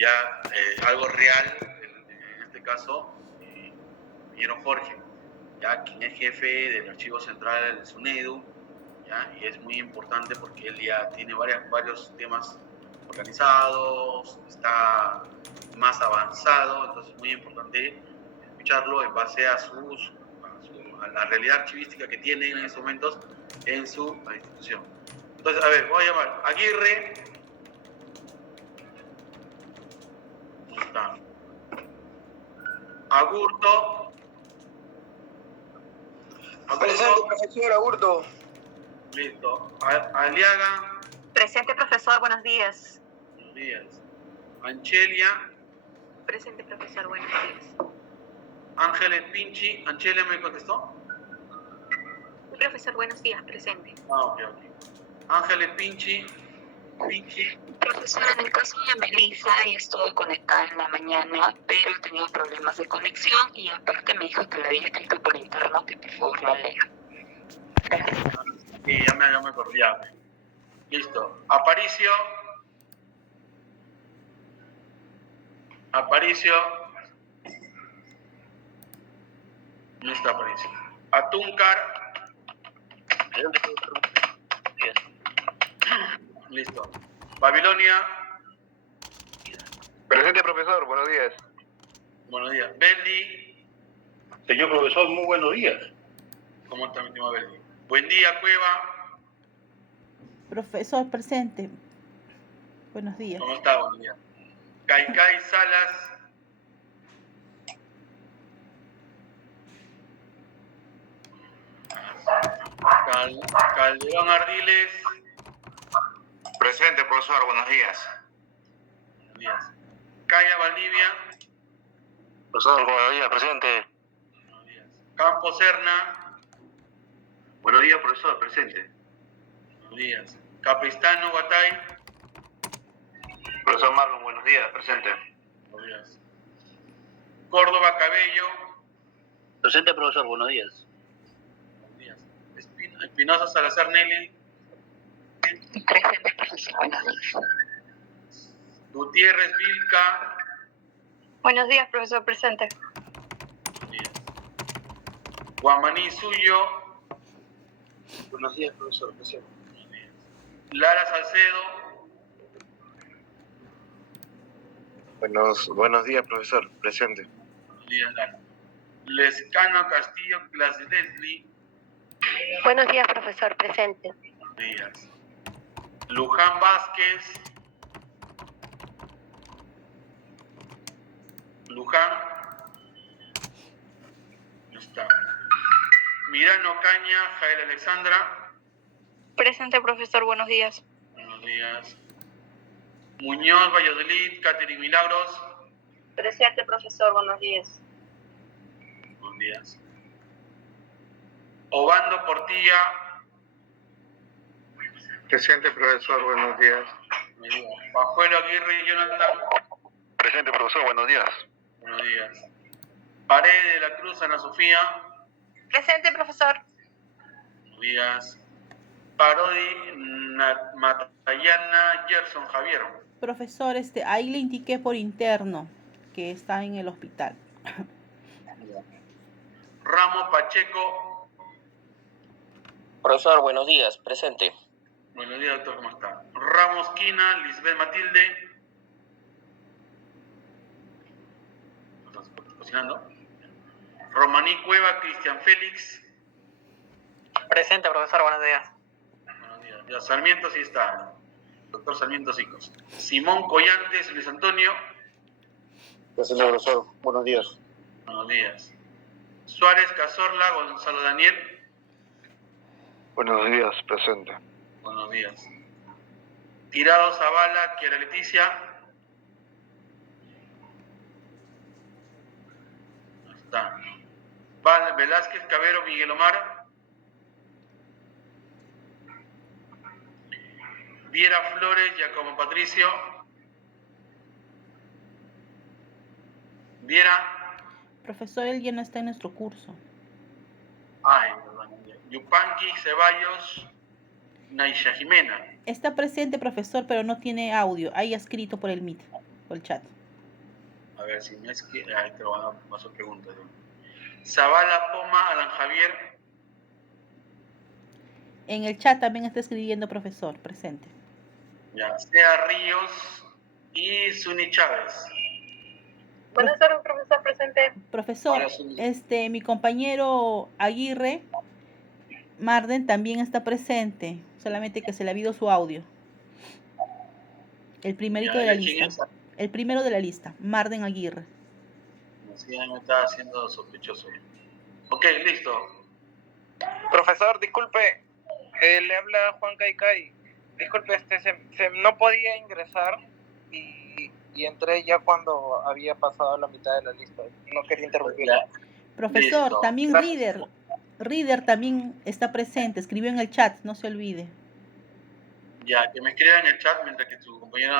ya algo real, en este caso, Piero Jorge, ya quien es jefe del archivo central del SUNEDU, ¿ya? Y es muy importante porque él ya tiene varios temas organizados, está más avanzado, entonces es muy importante escucharlo en base a la realidad archivística que tiene en estos momentos en su institución. Entonces, a ver, voy a llamar Aguirre. ¿Dónde está? Agurto. Presente, profesor Agurto. Listo. Aliaga. Presente, profesor, buenos días. Buenos días. Anchelia. Presente, profesor, buenos días. Ángeles Pinchi. ¿Anchelia me contestó? Sí, profesor, buenos días, presente. Ok. Ángeles Pinchi. Profesor, en el caso de Melissa, estuve conectada en la mañana, pero he tenido problemas de conexión y aparte me dijo que la había escrito por interno, que por favor la lea. Gracias. Sí, ya me acordé. Listo. Aparicio. No está Aparicio. Atúncar. Listo. Babilonia. Presente, profesor, buenos días. Buenos días. Beldi. Señor profesor, muy buenos días. ¿Cómo está mi estimado Beldi? Buen día, Cueva. Profesor, presente. Buenos días. ¿Cómo está? Buenos días. Kaikai Salas. Calderón Ardiles. Presente, profesor, buenos días. Buenos días. Calla Valdivia. Profesor, buenos días, presente. Buenos días. Campo Serna. Buenos días, profesor, presente. Buenos días. Capristano Guatay. Profesor Marlon, buenos días, presente. Buenos días. Córdoba Cabello. Presente, profesor, buenos días. Buenos días. Espinosa Salazar Nelly. Presente, profesor, buenos días. Gutiérrez Vilca. Buenos días, profesor, presente. Buenos días. Guamaní Suyo. Buenos días, profesor, presente. Buenos días. Lara Salcedo. Buenos días, profesor, presente. Buenos días, Lara. Lescano Castillo Leslie. Buenos días, profesor, presente. Buenos días. Luján Vázquez. Luján. No está. Mirano Caña, Jael Alexandra. Presente, profesor, buenos días. Buenos días. Muñoz Valladolid, Catherine Milagros. Presente, profesor, buenos días. Buenos días. Obando Portilla. Presente, profesor, buenos días. Buenos días. Pajuelo Aguirre y Jonathan. Presente, profesor, buenos días. Buenos días. Paredes de la Cruz, Ana Sofía. Presente, profesor. Buenos días. Parodi Matallana Gerson Javier. Profesor, ahí le indiqué por interno que está en el hospital. Ramos Pacheco. Profesor, buenos días, presente. Buenos días, doctor, ¿cómo está? Ramos Quina, Lisbeth Matilde. ¿Estás cocinando? Romaní Cueva, Cristian Félix. Presente, profesor, buenos días. Buenos días. Ya, Sarmiento sí está. Doctor Sarmiento Sicos. Simón Collantes, Luis Antonio. Presente, profesor, buenos días. Buenos días. Suárez Cazorla, Gonzalo Daniel. Buenos días, presente. Buenos días. Tirado Zavala, Kiara Leticia. Ahí está. Velázquez Cabero, Miguel Omar. Viera Flores, Giacomo Patricio. Viera. Profesor, él ya no está en nuestro curso. Ay, perdón. Yupanqui Ceballos, Naisha Jimena. Está presente, profesor, pero no tiene audio. Ahí escrito por el Meet. por el chat. A ver si no es que... Ahí te lo van a pasar preguntas. Zavala Poma, Alan Javier. En el chat también está escribiendo profesor, presente. Ya, Sea Ríos y Suni Chávez. Buenas tardes, profesor, presente. Profesor, Hola, Suni. mi compañero Aguirre Marden también está presente, solamente que se le ha habido su audio. El primerito Ya, de la ¿quién lista. es? El primero de la lista, Marden Aguirre. Sí, me está haciendo sospechoso. Ok, listo. Profesor, disculpe, le habla Juan Caicay. Disculpe, no podía ingresar y entré ya cuando había pasado la mitad de la lista. No quería interrumpir. Ya. Profesor, Listo. también Gracias. Reader también está presente, escribió en el chat, no se olvide. Ya, que me escriba en el chat mientras que tu compañero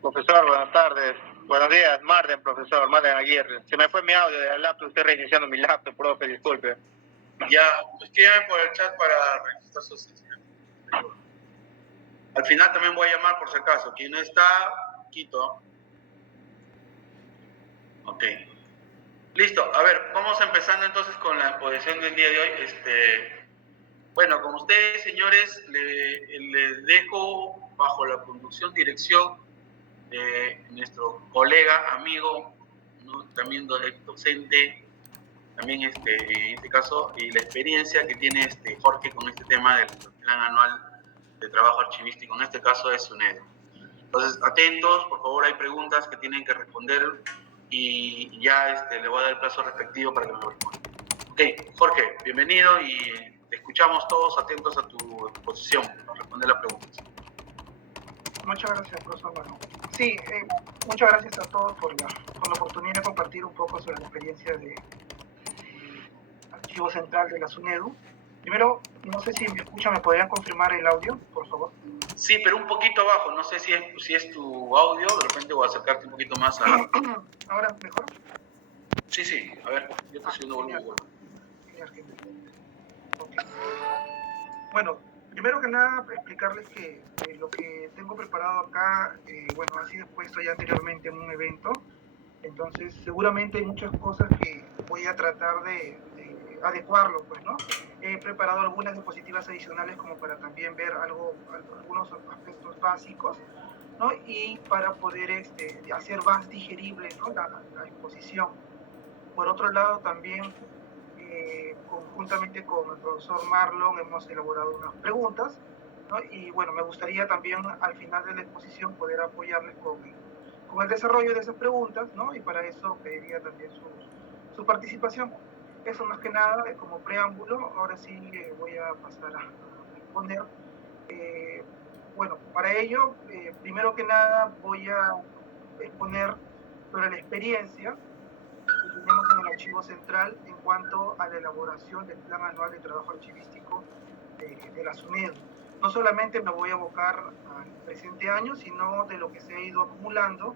Profesor, buenas tardes. Buenos días, Marden, profesor, Marden Aguirre. Se me fue mi audio del laptop, estoy reiniciando mi laptop, profe, disculpe. Ya, escríbame por el chat para registrar sus sesiones. Al final también voy a llamar por si acaso. Quien no está, quito. Ok. Listo. A ver, vamos empezando entonces con la exposición del día de hoy. Bueno, como ustedes, señores, les dejo bajo la conducción, dirección de nuestro colega, amigo, ¿no? También docente, también en este caso, y la experiencia que tiene Jorge con este tema del plan anual de trabajo archivístico, en este caso es SUNEDO. Entonces, atentos, por favor, hay preguntas que tienen que responder y ya le voy a dar el plazo respectivo para que me lo respondan. Ok, Jorge, bienvenido y te escuchamos todos atentos a tu exposición para responder las preguntas. Muchas gracias, profesor. Bueno, sí, muchas gracias a todos por la oportunidad de compartir un poco sobre la experiencia de Archivo Central de la SUNEDU. Primero, no sé si me escuchan, ¿me podrían confirmar el audio, por favor? Sí, pero un poquito bajo, no sé si es tu audio, de repente voy a acercarte un poquito más a... ¿Ahora mejor? Sí, a ver, yo te estoy volumen igual. Okay. Bueno, primero que nada, explicarles que lo que tengo preparado acá, bueno, ha sido expuesto ya anteriormente en un evento, entonces seguramente hay muchas cosas que voy a tratar de adecuarlo, pues, ¿no? He preparado algunas diapositivas adicionales como para también ver algunos aspectos básicos, ¿no? Y para poder hacer más digerible, ¿no? la exposición. Por otro lado, también conjuntamente con el profesor Marlon hemos elaborado unas preguntas, ¿no? Y bueno, me gustaría también al final de la exposición poder apoyarles con el desarrollo de esas preguntas, ¿no? Y para eso pediría también su participación. Eso más que nada como preámbulo. Ahora sí voy a pasar a responder. Bueno, para ello, primero que nada voy a exponer sobre la experiencia que tenemos en el Archivo Central en cuanto a la elaboración del Plan Anual de Trabajo Archivístico de la SUNEDU. No solamente me voy a abocar al presente año, sino de lo que se ha ido acumulando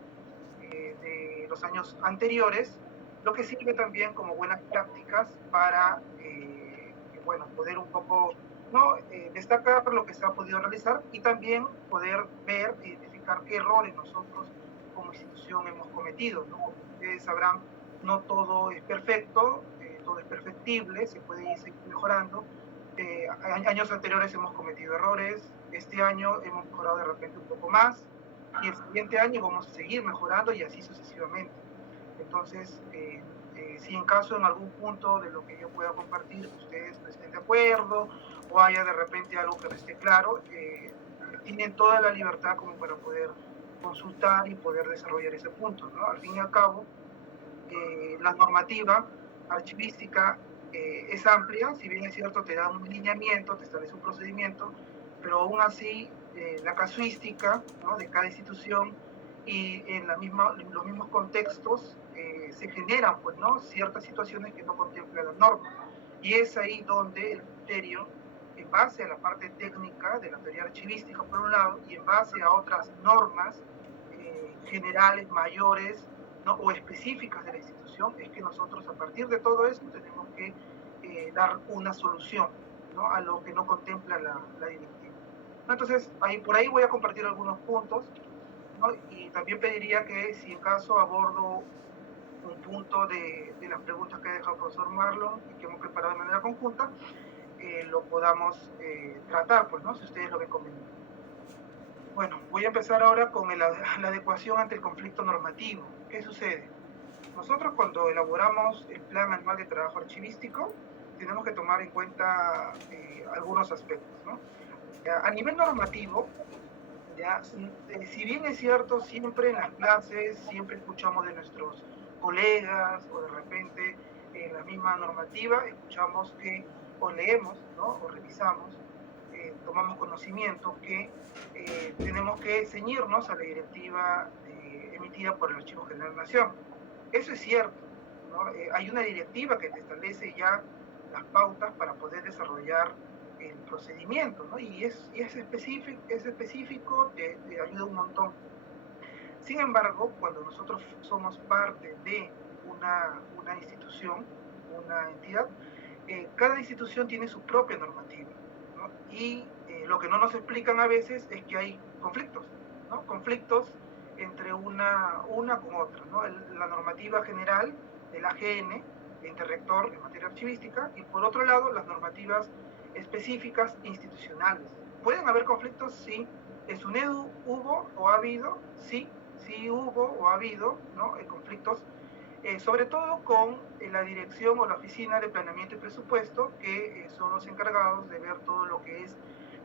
de los años anteriores, lo que sirve también como buenas prácticas para, bueno, poder un poco destacar lo que se ha podido realizar y también poder ver, identificar qué errores nosotros como institución hemos cometido, ¿no? Como ustedes sabrán, no todo es perfecto, todo es perfectible, se puede ir mejorando. Años anteriores hemos cometido errores, este año hemos mejorado de repente un poco más, y el siguiente año vamos a seguir mejorando y así sucesivamente. Entonces, si en caso en algún punto de lo que yo pueda compartir ustedes no estén de acuerdo o haya de repente algo que no esté claro, tienen toda la libertad como para poder consultar y poder desarrollar ese punto, ¿no? Al fin y al cabo, la normativa archivística es amplia, si bien es cierto te da un lineamiento, te establece un procedimiento, pero aún así la casuística, ¿no? De cada institución y en los mismos contextos se generan, pues, ¿no? Ciertas situaciones que no contempla la norma. Y es ahí donde el criterio, en base a la parte técnica de la teoría archivística por un lado y en base a otras normas generales, mayores, ¿no? O específicas de la institución, es que nosotros a partir de todo esto tenemos que dar una solución, ¿no? A lo que no contempla la directiva. Entonces, por ahí voy a compartir algunos puntos. ¿no? Y también pediría que, si en caso abordo un punto de las preguntas que ha dejado el profesor Marlon y que hemos preparado de manera conjunta, lo podamos tratar, pues, ¿no? Si ustedes lo ven conveniente. Bueno, voy a empezar ahora con la adecuación ante el conflicto normativo. ¿Qué sucede? Nosotros, cuando elaboramos el Plan Anual de Trabajo Archivístico, tenemos que tomar en cuenta algunos aspectos, ¿no? A nivel normativo, ya, si bien es cierto, siempre en las clases, siempre escuchamos de nuestros colegas o de repente en la misma normativa, escuchamos que, o leemos, ¿no? O revisamos, tomamos conocimiento que tenemos que ceñirnos a la directiva emitida por el Archivo General de la Nación. Eso es cierto, ¿no? Hay una directiva que te establece ya las pautas para poder desarrollar el procedimiento, ¿no? Y es específico, te ayuda un montón. Sin embargo, cuando nosotros somos parte de una institución, una entidad, cada institución tiene su propia normativa, ¿no? Y lo que no nos explican a veces es que hay conflictos, ¿no? Conflictos entre una con otra, ¿no? La normativa general del AGN, Interrector en materia archivística, y por otro lado las normativas específicas institucionales. ¿Pueden haber conflictos? Sí. ¿En SUNEDU hubo o ha habido? Sí, sí hubo o ha habido, ¿no? Conflictos, sobre todo con la dirección o la oficina de planeamiento y presupuesto, que son los encargados de ver todo lo que es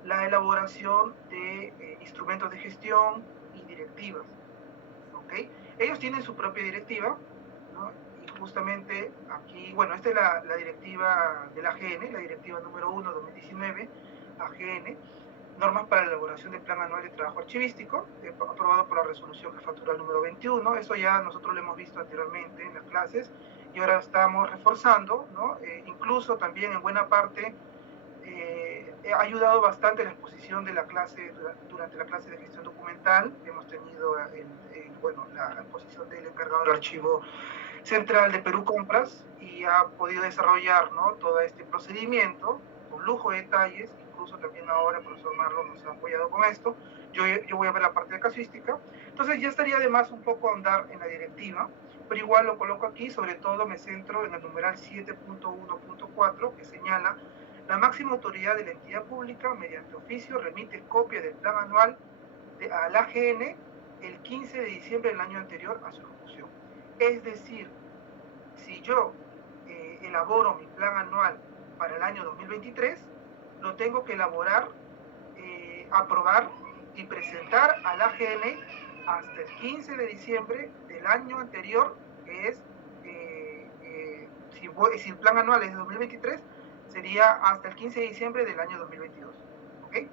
la elaboración de instrumentos de gestión y directivas. ¿Okay? Ellos tienen su propia directiva, ¿no? Y justamente aquí, bueno, esta es la directiva de la AGN, la directiva número 1 2019, AGN, normas para la elaboración del Plan Anual de Trabajo Archivístico, aprobado por la resolución jefatura número 21. Eso ya nosotros lo hemos visto anteriormente en las clases y ahora estamos reforzando, ¿no? Incluso también en buena parte ha ayudado bastante la exposición de la clase durante la clase de gestión documental. Hemos tenido bueno, la exposición del encargado del archivo central de Perú Compras y ha podido desarrollar, ¿no? Todo este procedimiento con lujo de detalles. Incluso también ahora el profesor Marlon nos ha apoyado con esto. Yo voy a ver la parte de casuística. Entonces ya estaría de más un poco andar en la directiva, pero igual lo coloco aquí. Sobre todo me centro en el numeral 7.1.4, que señala: la máxima autoridad de la entidad pública, mediante oficio, remite copia del plan anual al AGN el 15 de diciembre del año anterior a su ejecución. Es decir, si yo elaboro mi plan anual para el año 2023, lo tengo que elaborar, aprobar y presentar al AGN hasta el 15 de diciembre del año anterior, que es, si el plan anual es de 2023, sería hasta el 15 de diciembre del año 2022. ¿Okay?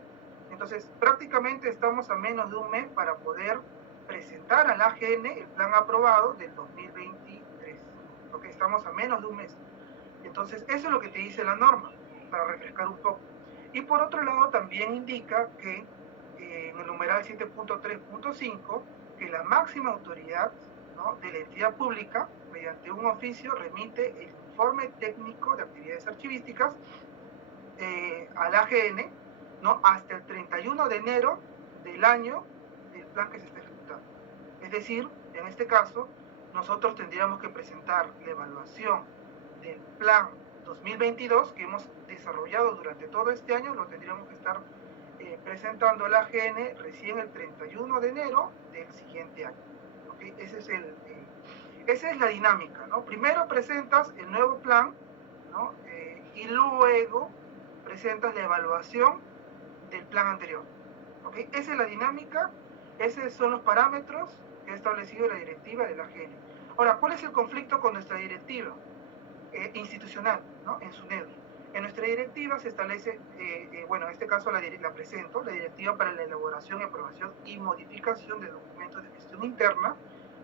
Entonces, prácticamente estamos a menos de un mes para poder presentar al AGN el plan aprobado del 2023. ¿Okay? Estamos a menos de un mes. Entonces, eso es lo que te dice la norma, para refrescar un poco. Y por otro lado, también indica que en el numeral 7.3.5, que la máxima autoridad, ¿no?, de la entidad pública, mediante un oficio, remite el informe técnico de actividades archivísticas al AGN, ¿no?, hasta el 31 de enero del año del plan que se está ejecutando. Es decir, en este caso, nosotros tendríamos que presentar la evaluación del plan 2022 que hemos desarrollado durante todo este año. Lo tendríamos que estar presentando al AGN recién el 31 de enero del siguiente año. ¿Okay? Esa es la dinámica, ¿no? Primero presentas el nuevo plan, ¿no? Y luego presentas la evaluación del plan anterior. ¿Okay? Esa es la dinámica, esos son los parámetros que ha establecido la directiva del AGN. Ahora, ¿cuál es el conflicto con nuestra directiva institucional, ¿no?, en SUNEDU? En nuestra directiva se establece, bueno, en este caso la presento, la directiva para la elaboración, aprobación y modificación de documentos de gestión interna,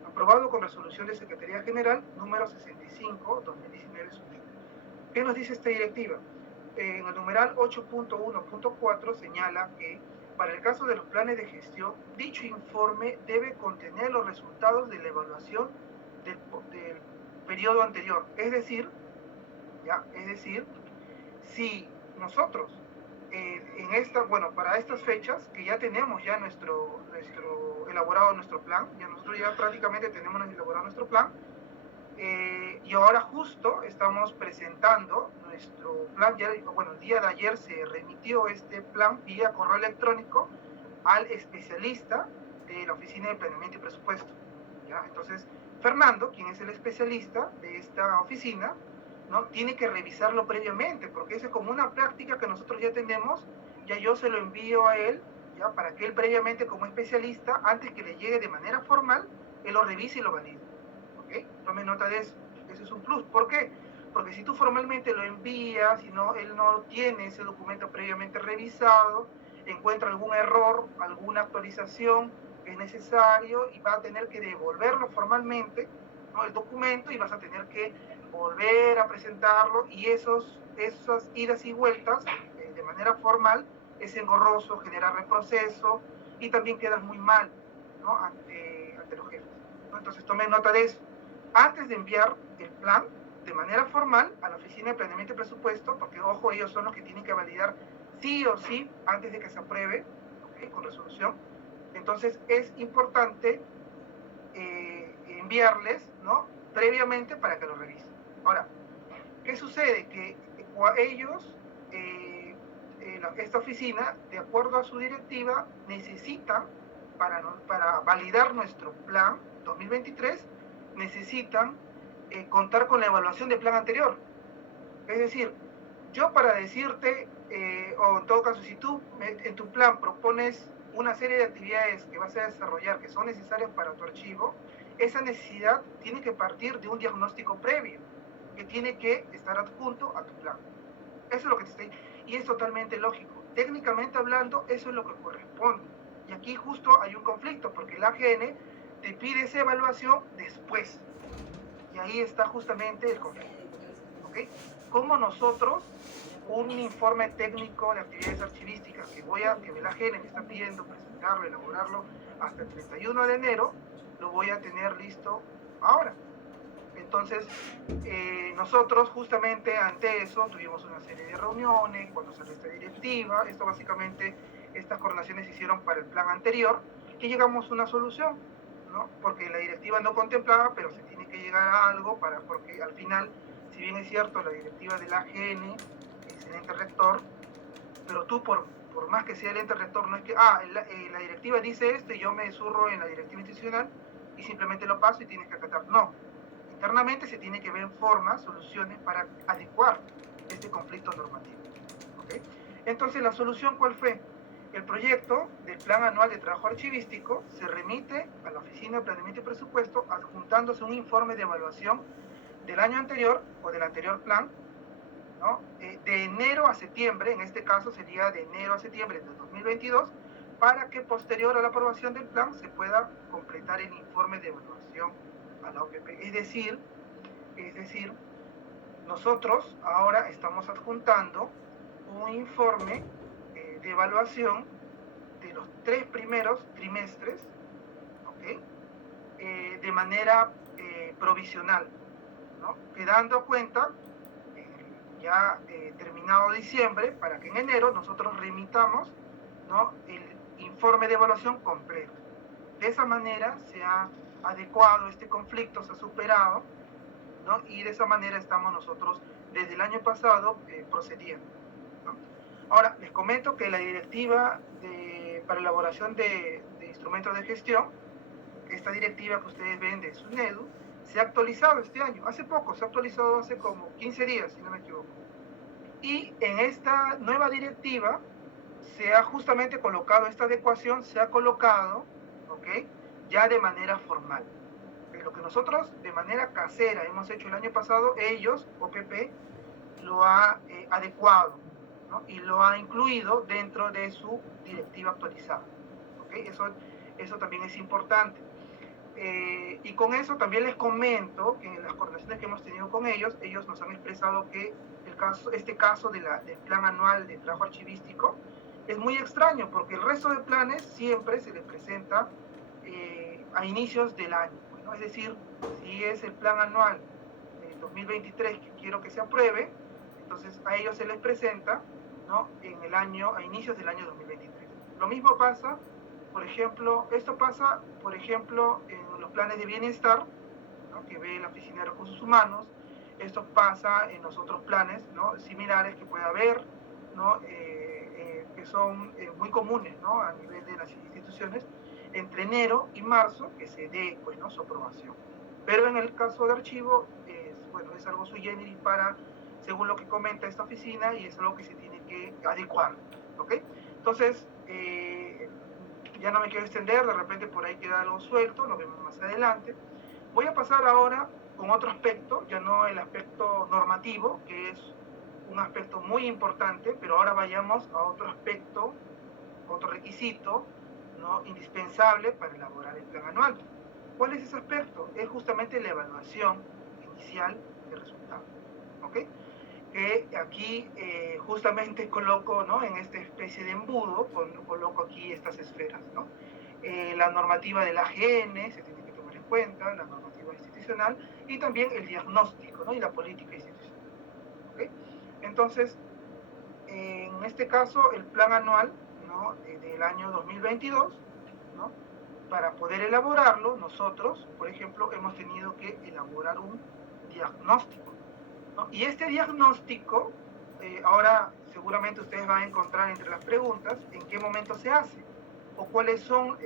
aprobado con resolución de Secretaría General número 65/2019 SUNEDU. ¿Qué nos dice esta directiva? En el numeral 8.1.4 señala que para el caso de los planes de gestión, dicho informe debe contener los resultados de la evaluación del periodo anterior. Es decir, si nosotros para estas fechas, que ya tenemos ya elaborado nuestro plan, ya nosotros ya prácticamente tenemos elaborado nuestro plan, y ahora justo estamos presentando nuestro plan. El día de ayer se remitió este plan vía correo electrónico al especialista de la Oficina de Planeamiento y Presupuesto. ¿Ya? Entonces, Fernando, quien es el especialista de esta oficina, ¿no? Tiene que revisarlo previamente, porque eso es como una práctica que nosotros ya tenemos. Ya yo se lo envío a él, ya, para que él previamente, como especialista, antes que le llegue de manera formal, él lo revise y lo valide. ¿Okay? Tome nota de eso. Ese es un plus. ¿Por qué? Porque si tú formalmente lo envías y él no tiene ese documento previamente revisado, encuentra algún error, alguna actualización que es necesario, y va a tener que devolverlo formalmente, ¿no? El documento, y vas a tener que volver a presentarlo, y esas idas y vueltas de manera formal es engorroso, genera reproceso, y también quedas muy mal, ¿no? ante los jefes, ¿no? Entonces tomen nota de eso. Antes de enviar el plan de manera formal a la Oficina de Planeamiento y Presupuesto, porque ojo, ellos son los que tienen que validar sí o sí antes de que se apruebe, ¿okay? Con resolución. Entonces es importante enviarles, ¿no? Previamente, para que lo revisen. Ahora, ¿qué sucede? Que ellos, esta oficina, de acuerdo a su directiva, necesitan, para validar nuestro plan 2023, necesitan contar con la evaluación del plan anterior. Es decir, yo, para decirte, o en todo caso, si tú en tu plan propones una serie de actividades que vas a desarrollar que son necesarias para tu archivo, esa necesidad tiene que partir de un diagnóstico previo, que tiene que estar adjunto a tu plan. Eso es lo que te estoy... Y es totalmente lógico. Técnicamente hablando, eso es lo que corresponde. Y aquí justo hay un conflicto, porque la AGN te pide esa evaluación después. Y ahí está justamente el conflicto. ¿Okay? Como nosotros, un informe técnico de actividades archivísticas que la AGN me está pidiendo presentarlo, elaborarlo hasta el 31 de enero, lo voy a tener listo ahora. Entonces, nosotros justamente ante eso tuvimos una serie de reuniones cuando salió esta directiva. Esto básicamente, estas coordinaciones se hicieron para el plan anterior, y llegamos a una solución, ¿no? Porque la directiva no contemplaba, pero se tiene que llegar a algo, porque al final, si bien es cierto, la directiva de la AGN es el ente rector, pero tú, por más que sea el ente rector, no es que la directiva dice esto y yo me zurro en la directiva institucional y simplemente lo paso y tienes que acatar. No, internamente se tiene que ver formas, soluciones para adecuar este conflicto normativo. ¿Okay? Entonces, ¿la solución cuál fue? El proyecto del Plan Anual de Trabajo Archivístico se remite a la Oficina de Planeamiento y Presupuesto, adjuntándose un informe de evaluación del año anterior o del anterior plan, ¿no? De enero a septiembre, en este caso sería de enero a septiembre de 2022, para que posterior a la aprobación del plan se pueda completar el informe de evaluación a la OPP. Es decir, nosotros ahora estamos adjuntando un informe de evaluación de los 3 primeros trimestres, ¿okay? De manera provisional, ¿no? Quedando cuenta ya terminado diciembre, para que en enero nosotros remitamos, ¿no? El informe de evaluación completo. De esa manera se ha adecuado este conflicto, se ha superado, ¿no? Y de esa manera estamos nosotros desde el año pasado procediendo, ¿no? Ahora, les comento que la directiva para elaboración de instrumentos de gestión, esta directiva que ustedes ven de SUNEDU, se ha actualizado este año, hace poco, se ha actualizado hace como 15 días, si no me equivoco. Y en esta nueva directiva se ha justamente colocado esta adecuación, se ha colocado, ¿okay? Ya de manera formal. Lo que nosotros de manera casera hemos hecho el año pasado, ellos, OPP, lo ha adecuado, ¿no? Y lo ha incluido dentro de su directiva actualizada. ¿Okay? Eso también es importante. Y con eso también les comento que en las coordinaciones que hemos tenido con ellos nos han expresado que este caso del plan anual de trabajo archivístico es muy extraño, porque el resto de planes siempre se les presenta a inicios del año, ¿no? Es decir, si es el plan anual de 2023 que quiero que se apruebe, entonces a ellos se les presenta ¿no? A inicios del año 2023. Lo mismo pasa, por ejemplo, en los planes de bienestar, ¿no? Que ve la Oficina de Recursos Humanos. Esto pasa en los otros planes, ¿no? Similares que puede haber, ¿no? Que son muy comunes, ¿no? A nivel de las instituciones, entre enero y marzo, que se dé, pues, ¿no? Su aprobación. Pero en el caso de archivo, es algo sui generis según lo que comenta esta oficina, y es algo que se tiene que adecuar, ¿ok? Entonces, ya no me quiero extender, de repente por ahí queda algo suelto, lo vemos más adelante. Voy a pasar ahora con otro aspecto, ya no el aspecto normativo, que es un aspecto muy importante, pero ahora vayamos a otro aspecto, otro requisito, ¿no? Indispensable para elaborar el plan anual. ¿Cuál es ese aspecto? Es justamente la evaluación inicial de resultados, ¿ok? Que aquí justamente coloco, ¿no? En esta especie de embudo, coloco aquí estas esferas, ¿no? La normativa del AGN se tiene que tomar en cuenta, la normativa institucional, y también el diagnóstico, ¿no? Y la política institucional, ¿ok? Entonces, en este caso, el plan anual, ¿no? Del año 2022, ¿no? Para poder elaborarlo, nosotros, por ejemplo, hemos tenido que elaborar un diagnóstico, ¿no? Y este diagnóstico, ahora seguramente ustedes van a encontrar entre las preguntas en qué momento se hace o cuáles son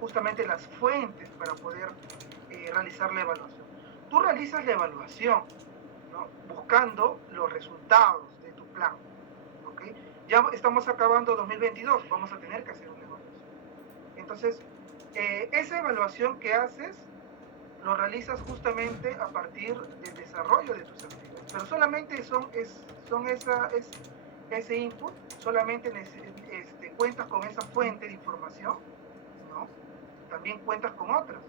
justamente las fuentes para poder realizar la evaluación. Tú realizas la evaluación, ¿no? Buscando los resultados de tu plan, ¿ok? Ya estamos acabando 2022, vamos a tener que hacer una evaluación. Entonces, esa evaluación que haces lo realizas justamente a partir del desarrollo de tus actividades, pero solamente ese input, solamente cuentas con esa fuente de información, ¿no? También cuentas con otras.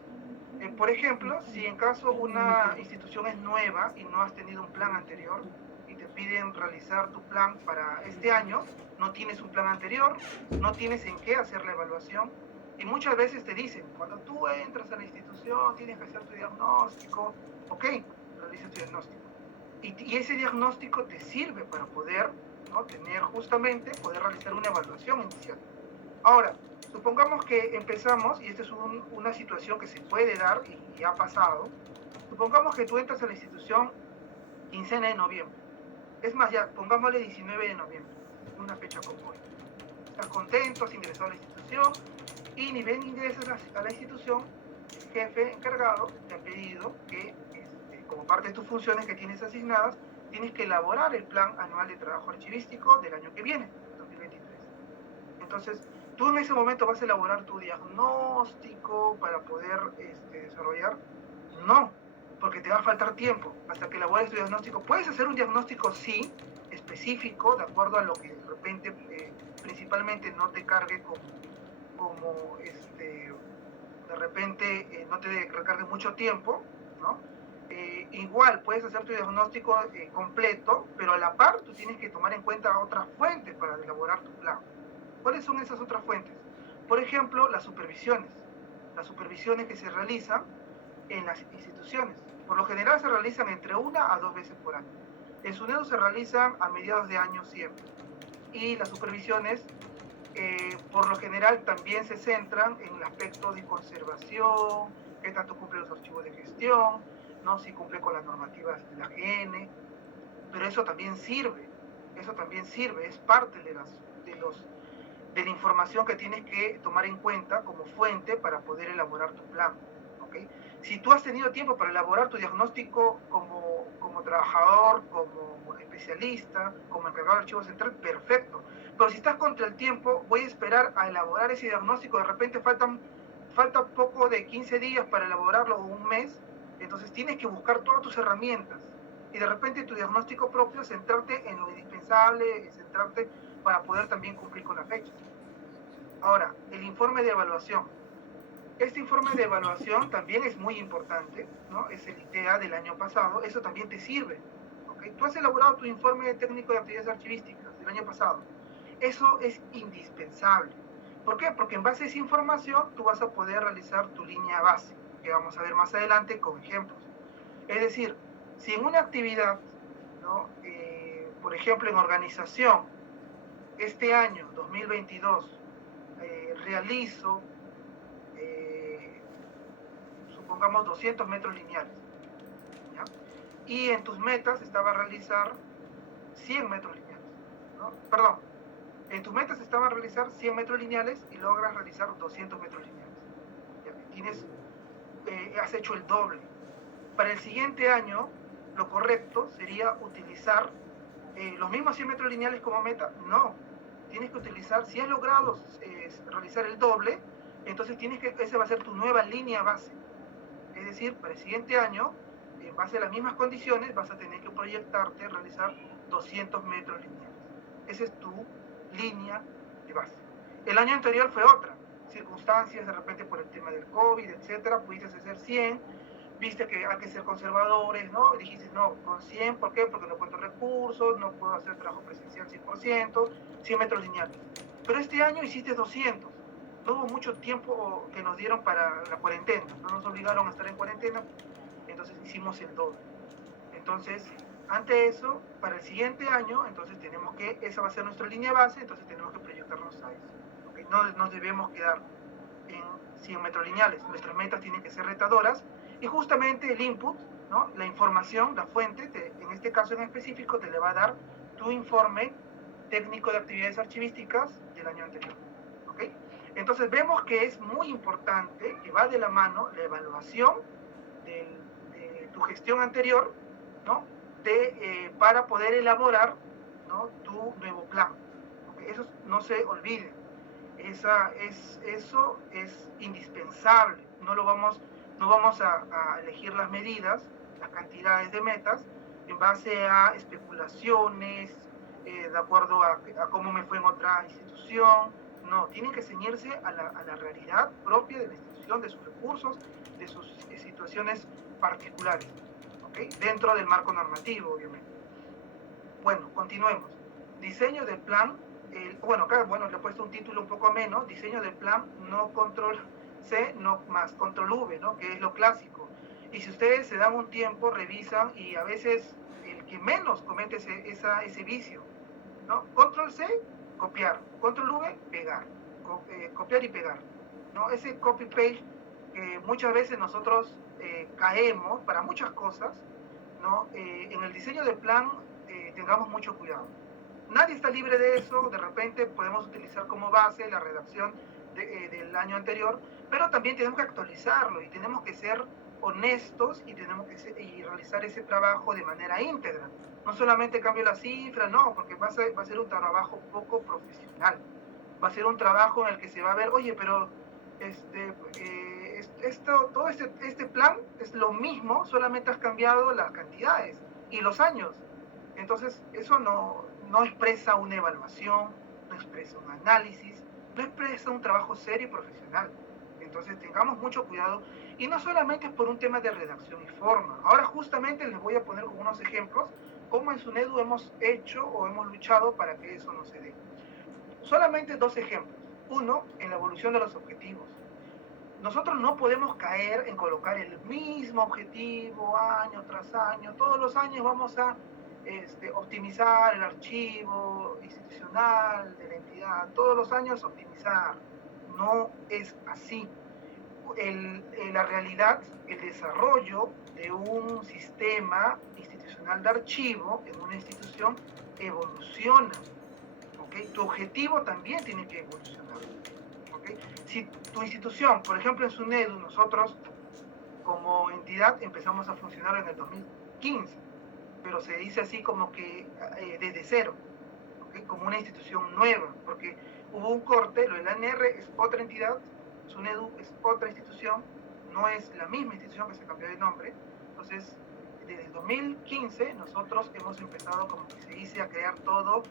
Por ejemplo, si en caso una institución es nueva y no has tenido un plan anterior y te piden realizar tu plan para este año, no tienes un plan anterior, no tienes en qué hacer la evaluación, y muchas veces te dicen, cuando tú entras a la institución tienes que hacer tu diagnóstico, ok, realiza tu diagnóstico. Y ese diagnóstico te sirve para poder, ¿no? Poder realizar una evaluación inicial. Ahora, supongamos que empezamos, y esta es una situación que se puede dar y ha pasado, supongamos que tú entras a la institución quincena de noviembre. Es más, ya, pongámosle 19 de noviembre, una fecha como hoy. Estás contento, has ingresado a la institución, y ni bien ingresas a la institución, el jefe encargado te ha pedido que, como parte de tus funciones que tienes asignadas, tienes que elaborar el plan anual de trabajo archivístico del año que viene, 2023. Entonces, tú en ese momento vas a elaborar tu diagnóstico para poder desarrollar. No, porque te va a faltar tiempo hasta que elabores tu diagnóstico. Puedes hacer un diagnóstico, sí, específico, de acuerdo a lo que de repente principalmente no te cargue como de repente no te recargue mucho tiempo, ¿no? Igual puedes hacer tu diagnóstico completo, pero a la par tú tienes que tomar en cuenta otras fuentes para elaborar tu plan. ¿Cuáles son esas otras fuentes? Por ejemplo, las supervisiones que se realizan en las instituciones. Por lo general se realizan entre 1 a 2 veces por año. En SUNEDU se realizan a mediados de año siempre. Y las supervisiones, por lo general, también se centran en el aspecto de conservación, qué tanto cumple los archivos de gestión, ¿no? Si cumple con las normativas de la AGN. Pero eso también sirve, es parte de la información que tienes que tomar en cuenta como fuente para poder elaborar tu plan, ¿okay? Si tú has tenido tiempo para elaborar tu diagnóstico como trabajador, como especialista, como encargado de archivo central, perfecto. Pero si estás contra el tiempo, voy a esperar a elaborar ese diagnóstico, de repente falta poco de 15 días para elaborarlo o un mes, entonces tienes que buscar todas tus herramientas y de repente tu diagnóstico propio, centrarte en lo indispensable, centrarte para poder también cumplir con la fecha. Ahora, el informe de evaluación. Este informe de evaluación también es muy importante, ¿no? Es el ITEA del año pasado, eso también te sirve, ¿okay? Tú has elaborado tu informe técnico de actividades archivísticas del año pasado. Eso es indispensable. ¿Por qué? Porque en base a esa información tú vas a poder realizar tu línea base, que vamos a ver más adelante con ejemplos. Es decir, si en una actividad, ¿no? Por ejemplo, en organización, este año 2022 realizo, supongamos 200 metros lineales, ¿ya? Y en tus metas estaba realizar 100 metros lineales, ¿no? Perdón, en tus metas estaba realizar 100 metros lineales y logras realizar 200 metros lineales. ¿Ya? Has hecho el doble. Para el siguiente año, lo correcto sería utilizar los mismos 100 metros lineales como meta. No, tienes que utilizar, si has logrado realizar el doble, entonces esa va a ser tu nueva línea base. Es decir, para el siguiente año, en base a las mismas condiciones, vas a tener que proyectarte a realizar 200 metros lineales. Esa es tu línea de base. El año anterior fue otra. Circunstancias, de repente por el tema del COVID, etcétera, pudiste hacer 100, viste que hay que ser conservadores, ¿no? Dijiste, no, con 100, ¿por qué? Porque no cuento recursos, no puedo hacer trabajo presencial 100%, 100 metros lineales. Pero este año hiciste 200. No hubo mucho tiempo que nos dieron para la cuarentena, no nos obligaron a estar en cuarentena, entonces hicimos el doble. Entonces, ante eso, para el siguiente año, entonces esa va a ser nuestra línea base, entonces tenemos que proyectarnos a eso. ¿Okay? No nos debemos quedar en 100 metros lineales, nuestras metas tienen que ser retadoras, y justamente el input, ¿no? La información, la fuente, en este caso en específico, te le va a dar tu informe técnico de actividades archivísticas del año anterior. ¿Okay? Entonces vemos que es muy importante, que va de la mano la evaluación de tu gestión anterior, ¿no? Para poder elaborar, ¿no? Tu nuevo plan. ¿Okay? Eso no se olvide. Eso es indispensable. No vamos a elegir las medidas, las cantidades de metas, en base a especulaciones, de acuerdo a cómo me fue en otra institución. No, tienen que ceñirse a la realidad propia de la institución, de sus recursos, de sus situaciones particulares, ¿okay? Dentro del marco normativo, obviamente. Bueno, continuemos. Diseño del plan, acá le he puesto un título un poco ameno, diseño del plan, no control C, no más control V, ¿no? Que es lo clásico. Y si ustedes se dan un tiempo, revisan, y a veces el que menos comete ese vicio, ¿no? Control C, copiar, control V, pegar, copiar y pegar, ¿no? Ese copy-paste que muchas veces nosotros caemos para muchas cosas, ¿no? En el diseño del plan tengamos mucho cuidado. Nadie está libre de eso, de repente podemos utilizar como base la redacción del año anterior, pero también tenemos que actualizarlo y tenemos que ser honestos y tenemos que realizar ese trabajo de manera íntegra. No solamente cambio la cifra, no, porque va a ser un trabajo poco profesional. Va a ser un trabajo en el que se va a ver, oye, pero todo este plan es lo mismo, solamente has cambiado las cantidades y los años. Entonces, eso no expresa una evaluación, no expresa un análisis, no expresa un trabajo serio y profesional. Entonces, tengamos mucho cuidado, y no solamente es por un tema de redacción y forma. Ahora justamente les voy a poner como unos ejemplos cómo en SUNEDU hemos hecho o hemos luchado para que eso no se dé. Solamente 2 ejemplos. Uno, en la evolución de los objetivos. Nosotros no podemos caer en colocar el mismo objetivo año tras año. Todos los años vamos a optimizar el archivo institucional de la entidad. Todos los años optimizar. No es así. La realidad, el desarrollo de un sistema institucional de archivo en una institución evoluciona. ¿Okay? Tu objetivo también tiene que evolucionar. ¿Okay? Si tu institución, por ejemplo en SUNEDU, nosotros como entidad empezamos a funcionar en el 2015, pero se dice así como que desde cero, ¿okay? Como una institución nueva, porque hubo un corte, lo del ANR es otra entidad, SUNEDU es otra institución, no es la misma institución que se cambió de nombre. Entonces, desde el 2015 nosotros hemos empezado, como que se dice, a crear todo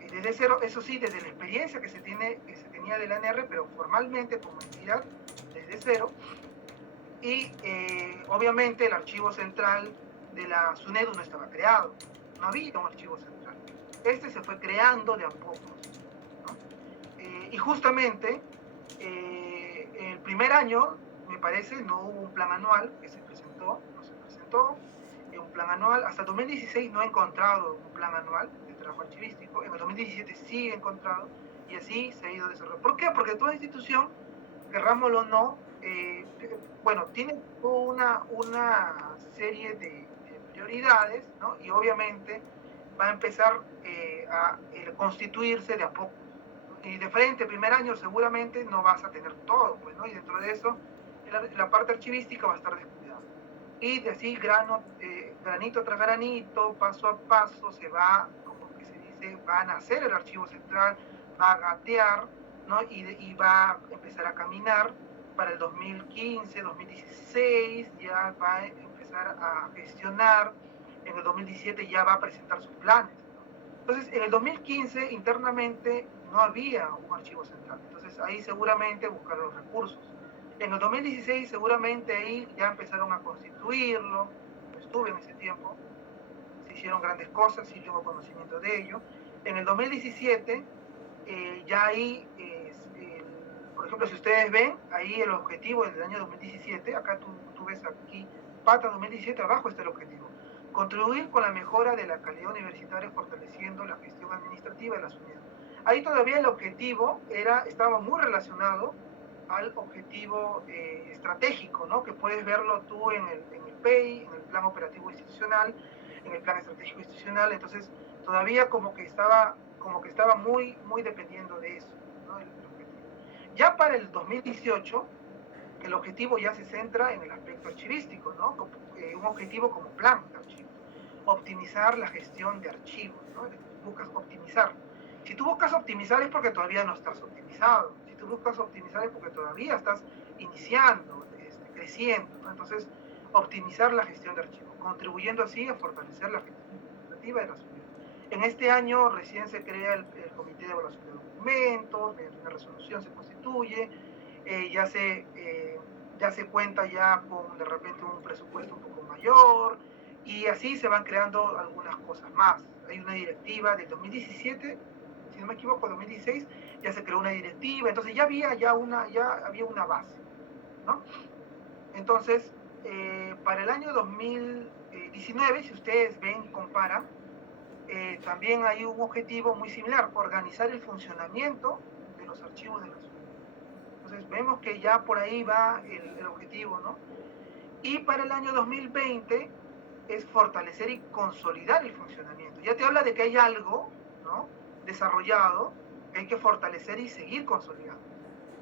desde cero, eso sí, desde la experiencia que se tenía del ANR, pero formalmente como entidad desde cero. Y obviamente el archivo central de la SUNEDU no estaba creado, no había un archivo central. Se fue creando de a poco, ¿no? Y justamente el primer año, me parece, no hubo un plan anual que no se presentó, un plan anual. Hasta el 2016 no he encontrado un plan anual de trabajo archivístico. En el 2017 sí he encontrado y así se ha ido desarrollando. ¿Por qué? Porque toda institución, querrámoslo o no, bueno, tiene una serie de prioridades, ¿no? Y obviamente va a empezar a constituirse de a poco. Y de frente, primer año, seguramente no vas a tener todo, pues, ¿no? Y dentro de eso, la parte archivística va a estar descuidada. Y de así, granito tras granito, paso a paso, se va, como que se dice, va a nacer el archivo central, va a gatear, ¿no? Y va a empezar a caminar para el 2015, 2016, ya va a empezar a gestionar, en el 2017 ya va a presentar sus planes. Entonces, en el 2015, internamente, no había un archivo central. Entonces, ahí seguramente buscaron los recursos. En el 2016, seguramente ahí ya empezaron a constituirlo. Estuve en ese tiempo. Se hicieron grandes cosas, sí tengo conocimiento de ello. En el 2017, ya ahí, por ejemplo, si ustedes ven, ahí el objetivo del año 2017, acá tú ves aquí, pata 2017, abajo está el objetivo. Contribuir con la mejora de la calidad universitaria fortaleciendo la gestión administrativa de las unidades. Ahí todavía el objetivo estaba muy relacionado al objetivo estratégico, ¿no? Que puedes verlo tú en el PEI, en el Plan Operativo Institucional, en el Plan Estratégico Institucional. Entonces todavía como que estaba muy dependiendo de eso, ¿no? El objetivo. Ya para el 2018 el objetivo ya se centra en el aspecto archivístico, ¿no? Un objetivo como plan de archivos. Optimizar la gestión de archivos, ¿no? Buscas optimizar. Si tú buscas optimizar es porque todavía no estás optimizado. Si tú buscas optimizar es porque todavía estás iniciando, creciendo, ¿no? Entonces, optimizar la gestión de archivos, contribuyendo así a fortalecer la gestión administrativa de las unidades. En este año recién se crea el Comité de Evaluación de Documentos, mediante una resolución se constituye, ya se cuenta ya con de repente un presupuesto un poco mayor y así se van creando algunas cosas más. Hay una directiva del 2017, si no me equivoco, 2016, ya se creó una directiva, entonces ya había una base, ¿no? Entonces, para el año 2019, si ustedes ven, comparan, también hay un objetivo muy similar, organizar el funcionamiento de los archivos de las unidades. Entonces vemos que ya por ahí va el objetivo, ¿no? Y para el año 2020 es fortalecer y consolidar el funcionamiento. Ya te habla de que hay algo, ¿no?, desarrollado, que hay que fortalecer y seguir consolidando.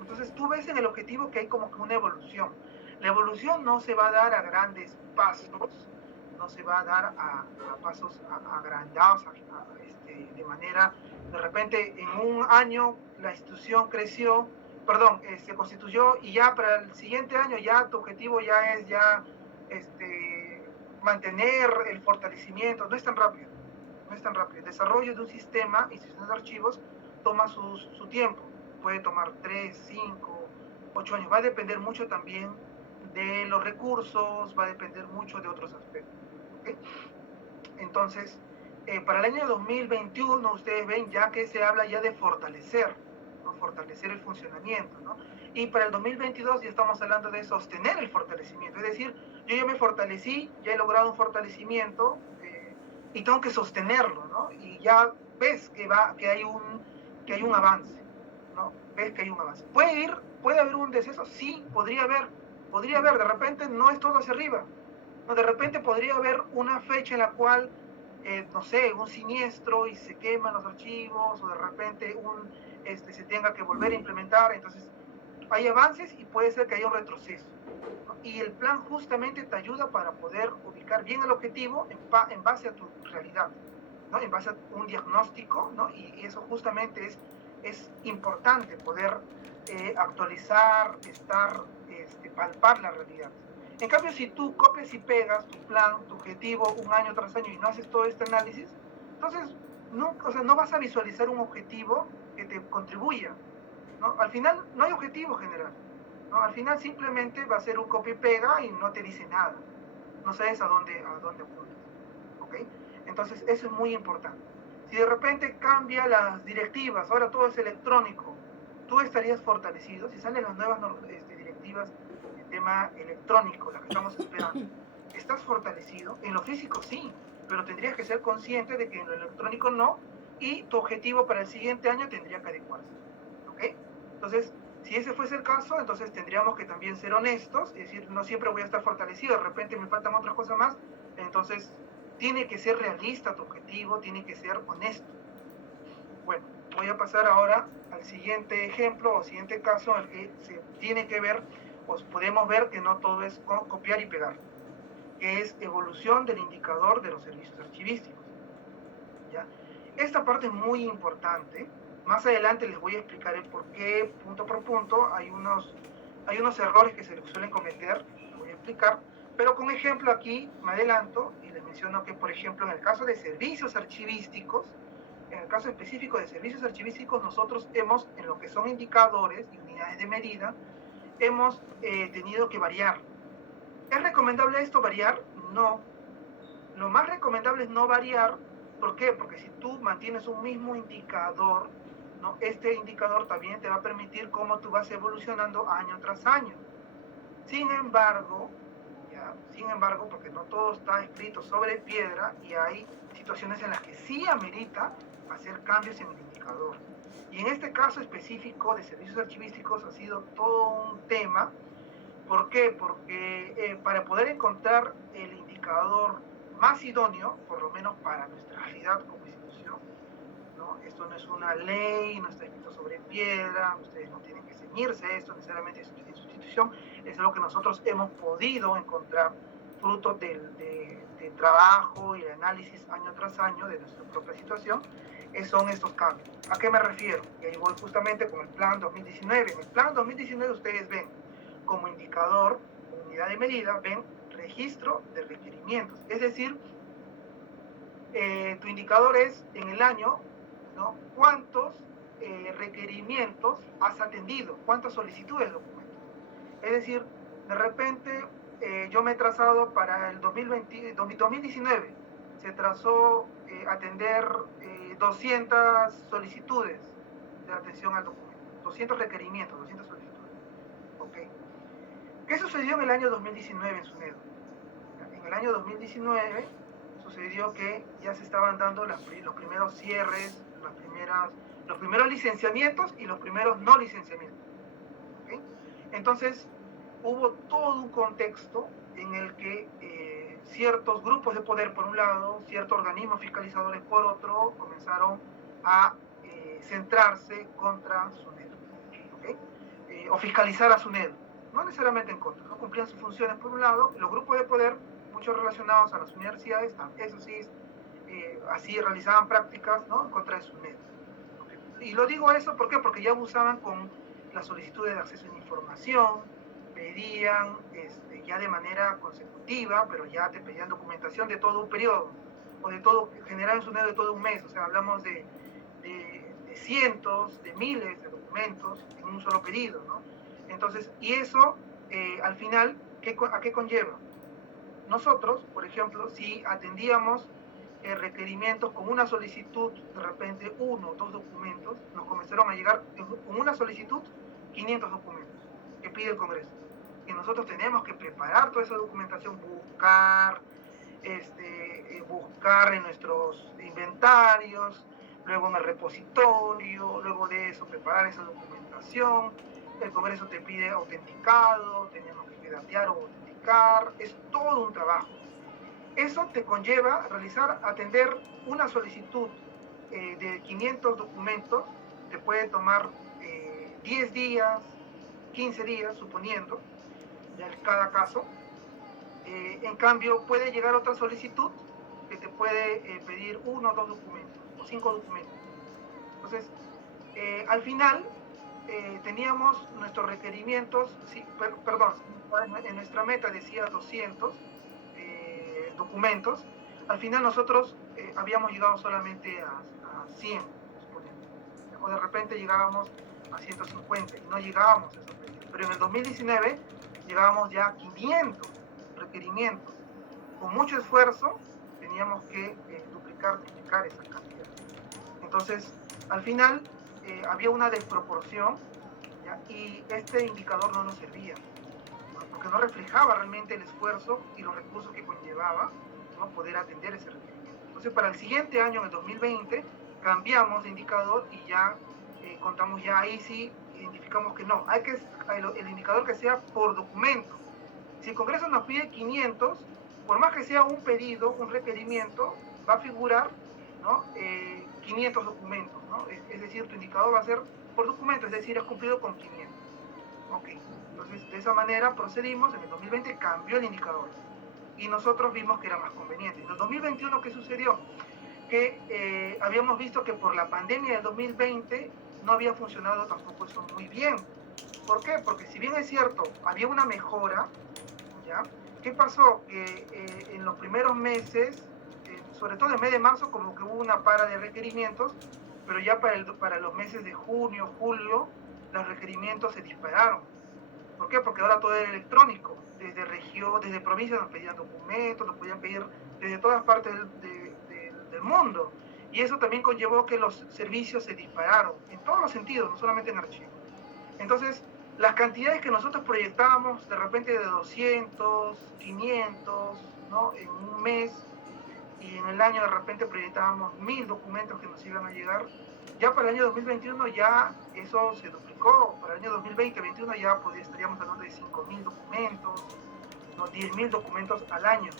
Entonces tú ves en el objetivo que hay como que una evolución. La evolución no se va a dar a grandes pasos, no se va a dar a pasos agrandados, de manera, de repente en un año la institución creció, se constituyó y ya para el siguiente año ya tu objetivo ya es mantener el fortalecimiento. No es tan rápido, no es tan rápido. El desarrollo de un sistema institucional de archivos toma su tiempo, puede tomar 3, 5, 8 años, va a depender mucho también de los recursos, va a depender mucho de otros aspectos, ¿okay? Entonces, para el año 2021 ustedes ven ya que se habla ya de fortalecer, ¿no? Fortalecer el funcionamiento, ¿no? Y para el 2022 ya estamos hablando de sostener el fortalecimiento, es decir, yo ya me fortalecí, ya he logrado un fortalecimiento y tengo que sostenerlo, ¿no? Y ya ves que hay un avance, ¿no? Ves que hay un avance. ¿Puede haber un deceso? Sí, podría haber, de repente no es todo hacia arriba, ¿no? De repente podría haber una fecha en la cual, no sé, un siniestro y se queman los archivos, o de repente se tenga que volver a implementar, entonces hay avances y puede ser que haya un retroceso, ¿no? Y el plan justamente te ayuda para poder ubicar bien el objetivo en base a tu realidad, ¿no? En base a un diagnóstico, ¿no? Y eso justamente es importante, poder actualizar, palpar la realidad. En cambio, si tú copias y pegas tu plan, tu objetivo, un año tras año y no haces todo este análisis, entonces no vas a visualizar un objetivo que te contribuya, ¿no? Al final no hay objetivo general, ¿no? Al final simplemente va a ser un copia y pega y no te dice nada, no sabes a dónde apuntas, ¿ok? Entonces eso es muy importante. Si de repente cambia las directivas, ahora todo es electrónico, tú estarías fortalecido. Si salen las nuevas directivas de tema electrónico, las que estamos esperando, estás fortalecido. En lo físico sí, pero tendrías que ser consciente de que en lo electrónico no, y tu objetivo para el siguiente año tendría que adecuarse. ¿Ok? Entonces, si ese fuese el caso, entonces tendríamos que también ser honestos, es decir, no siempre voy a estar fortalecido, de repente me faltan otras cosas más, entonces tiene que ser realista tu objetivo, tiene que ser honesto. Bueno, voy a pasar ahora al siguiente ejemplo o siguiente caso en el que se tiene que ver, pues podemos ver que no todo es copiar y pegar, que es evolución del indicador de los servicios archivísticos. ¿Ya? Esta parte es muy importante. Más adelante les voy a explicar el por qué, punto por punto. Hay unos errores que se suelen cometer, les voy a explicar, pero con ejemplo aquí me adelanto y les menciono que, por ejemplo, en el caso de servicios archivísticos, en el caso específico de servicios archivísticos, nosotros hemos, en lo que son indicadores y unidades de medida, hemos tenido que variar. ¿Es recomendable esto variar? No. Lo más recomendable es no variar. ¿Por qué? Porque si tú mantienes un mismo indicador, ¿no? Este indicador también te va a permitir cómo tú vas evolucionando año tras año. Sin embargo, porque no todo está escrito sobre piedra y hay situaciones en las que sí amerita hacer cambios en el indicador. Y en este caso específico de servicios archivísticos ha sido todo un tema. ¿Por qué? Porque para poder encontrar el indicador más idóneo, por lo menos para nuestra realidad como institución, ¿no? Esto no es una ley, no está escrito sobre piedra, ustedes no tienen que ceñirse a esto necesariamente en su institución, es algo que nosotros hemos podido encontrar fruto del trabajo y el análisis año tras año de nuestra propia situación. Son estos cambios. ¿A qué me refiero? Y ahí voy justamente con el plan 2019. En el plan 2019 ustedes ven como indicador, unidad de medida, ven registro de requerimientos. Es decir, tu indicador es en el año, ¿no? ¿Cuántos requerimientos has atendido? ¿Cuántas solicitudes de documentos? Es decir, de repente yo me he trazado para el 2019, se trazó atender 200 solicitudes de atención al documento, 200 requerimientos, 200 solicitudes. Okay. ¿Qué sucedió en el año 2019 en SUNEDU? En el año 2019 sucedió que ya se estaban dando los primeros cierres, los primeros licenciamientos y los primeros no licenciamientos. ¿Okay? Entonces, hubo todo un contexto en el que ciertos grupos de poder por un lado, ciertos organismos fiscalizadores por otro, comenzaron a centrarse contra SUNEDU, ¿okay? O fiscalizar a SUNEDU, no necesariamente en contra, no cumplían sus funciones por un lado, los grupos de poder, muchos relacionados a las universidades, eso sí, así realizaban prácticas, ¿no?, en contra de SUNEDU. ¿Okay? Y lo digo eso, ¿por qué? Porque ya abusaban con las solicitudes de acceso a la información, pedían ya de manera consecutiva, pero ya te pedían documentación de todo un periodo, o de todo, generar en SUNEDU de todo un mes, o sea, hablamos de cientos, de miles de documentos en un solo pedido, ¿no? Entonces, y eso, al final, ¿a qué conlleva? Nosotros, por ejemplo, si atendíamos requerimientos con una solicitud, de repente 1 o 2 documentos, nos comenzaron a llegar con una solicitud 500 documentos que pide el Congreso. Y nosotros tenemos que preparar toda esa documentación, buscar en nuestros inventarios, luego en el repositorio, luego de eso preparar esa documentación. El Congreso te pide autenticado, tenemos que datear o autenticar, es todo un trabajo. Eso te conlleva atender una solicitud de 500 documentos, te puede tomar 10 días, 15 días, suponiendo, ya en cada caso. En cambio, puede llegar otra solicitud que te puede pedir 1 o 2 documentos, o 5 documentos. Entonces, al final, teníamos nuestros requerimientos, en nuestra meta decía 200 documentos, al final nosotros habíamos llegado solamente a 100, suponiendo, o de repente llegábamos a 150 y no llegábamos a esos requerimientos. Pero en el 2019 llegábamos ya a 500 requerimientos. Con mucho esfuerzo teníamos que duplicar esa cantidad. Entonces, al final había una desproporción, ¿ya? Y este indicador no nos servía. porque no reflejaba realmente el esfuerzo y los recursos que conllevaba, ¿no?, poder atender ese requerimiento. Entonces, para el siguiente año, en el 2020, cambiamos de indicador y ya contamos, ya ahí sí identificamos que no, hay que el indicador que sea por documento. Si el Congreso nos pide 500, por más que sea un pedido, un requerimiento, va a figurar, ¿no?, 500 documentos, ¿no? Es decir, tu indicador va a ser por documento, es decir, es cumplido con 500. Ok, entonces de esa manera procedimos, en el 2020 cambió el indicador y nosotros vimos que era más conveniente. En el 2021, ¿qué sucedió? Que habíamos visto que por la pandemia del 2020 no había funcionado tampoco eso muy bien. ¿Por qué? Porque si bien es cierto, había una mejora, ¿ya? ¿Qué pasó? Que en los primeros meses, sobre todo en el mes de marzo, como que hubo una para de requerimientos, pero ya para los meses de junio, julio, los requerimientos se dispararon. ¿Por qué? Porque ahora todo era electrónico. Desde región, desde provincia nos pedían documentos, nos podían pedir desde todas partes del mundo. Y eso también conllevó que los servicios se dispararon, en todos los sentidos, no solamente en archivo. Entonces, las cantidades que nosotros proyectábamos de repente de 200, 500, ¿no?, en un mes, y en el año de repente proyectábamos 1000 documentos que nos iban a llegar, ya para el año 2021 ya eso se duplicó. Para el año 2020-2021 ya estaríamos hablando de 5000 documentos, ¿no?, 10.000 documentos al año.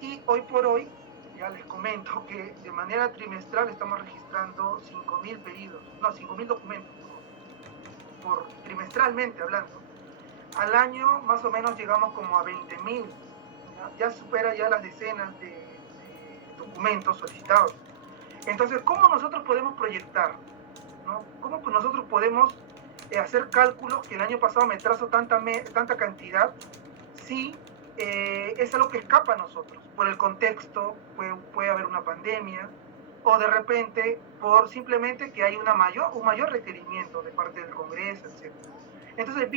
Y hoy por hoy, ya les comento que de manera trimestral estamos registrando 5000 pedidos, no, 5000 documentos, por trimestralmente hablando. Al año más o menos llegamos como a 20.000, ya supera ya las decenas de documentos solicitados. Entonces, ¿cómo nosotros podemos proyectar, ¿no? ¿Cómo nosotros podemos hacer cálculos que el año pasado me trazo tanta cantidad si es algo que escapa a nosotros? Por el contexto, puede haber una pandemia, o de repente por simplemente que hay un mayor requerimiento de parte del Congreso, etc. Entonces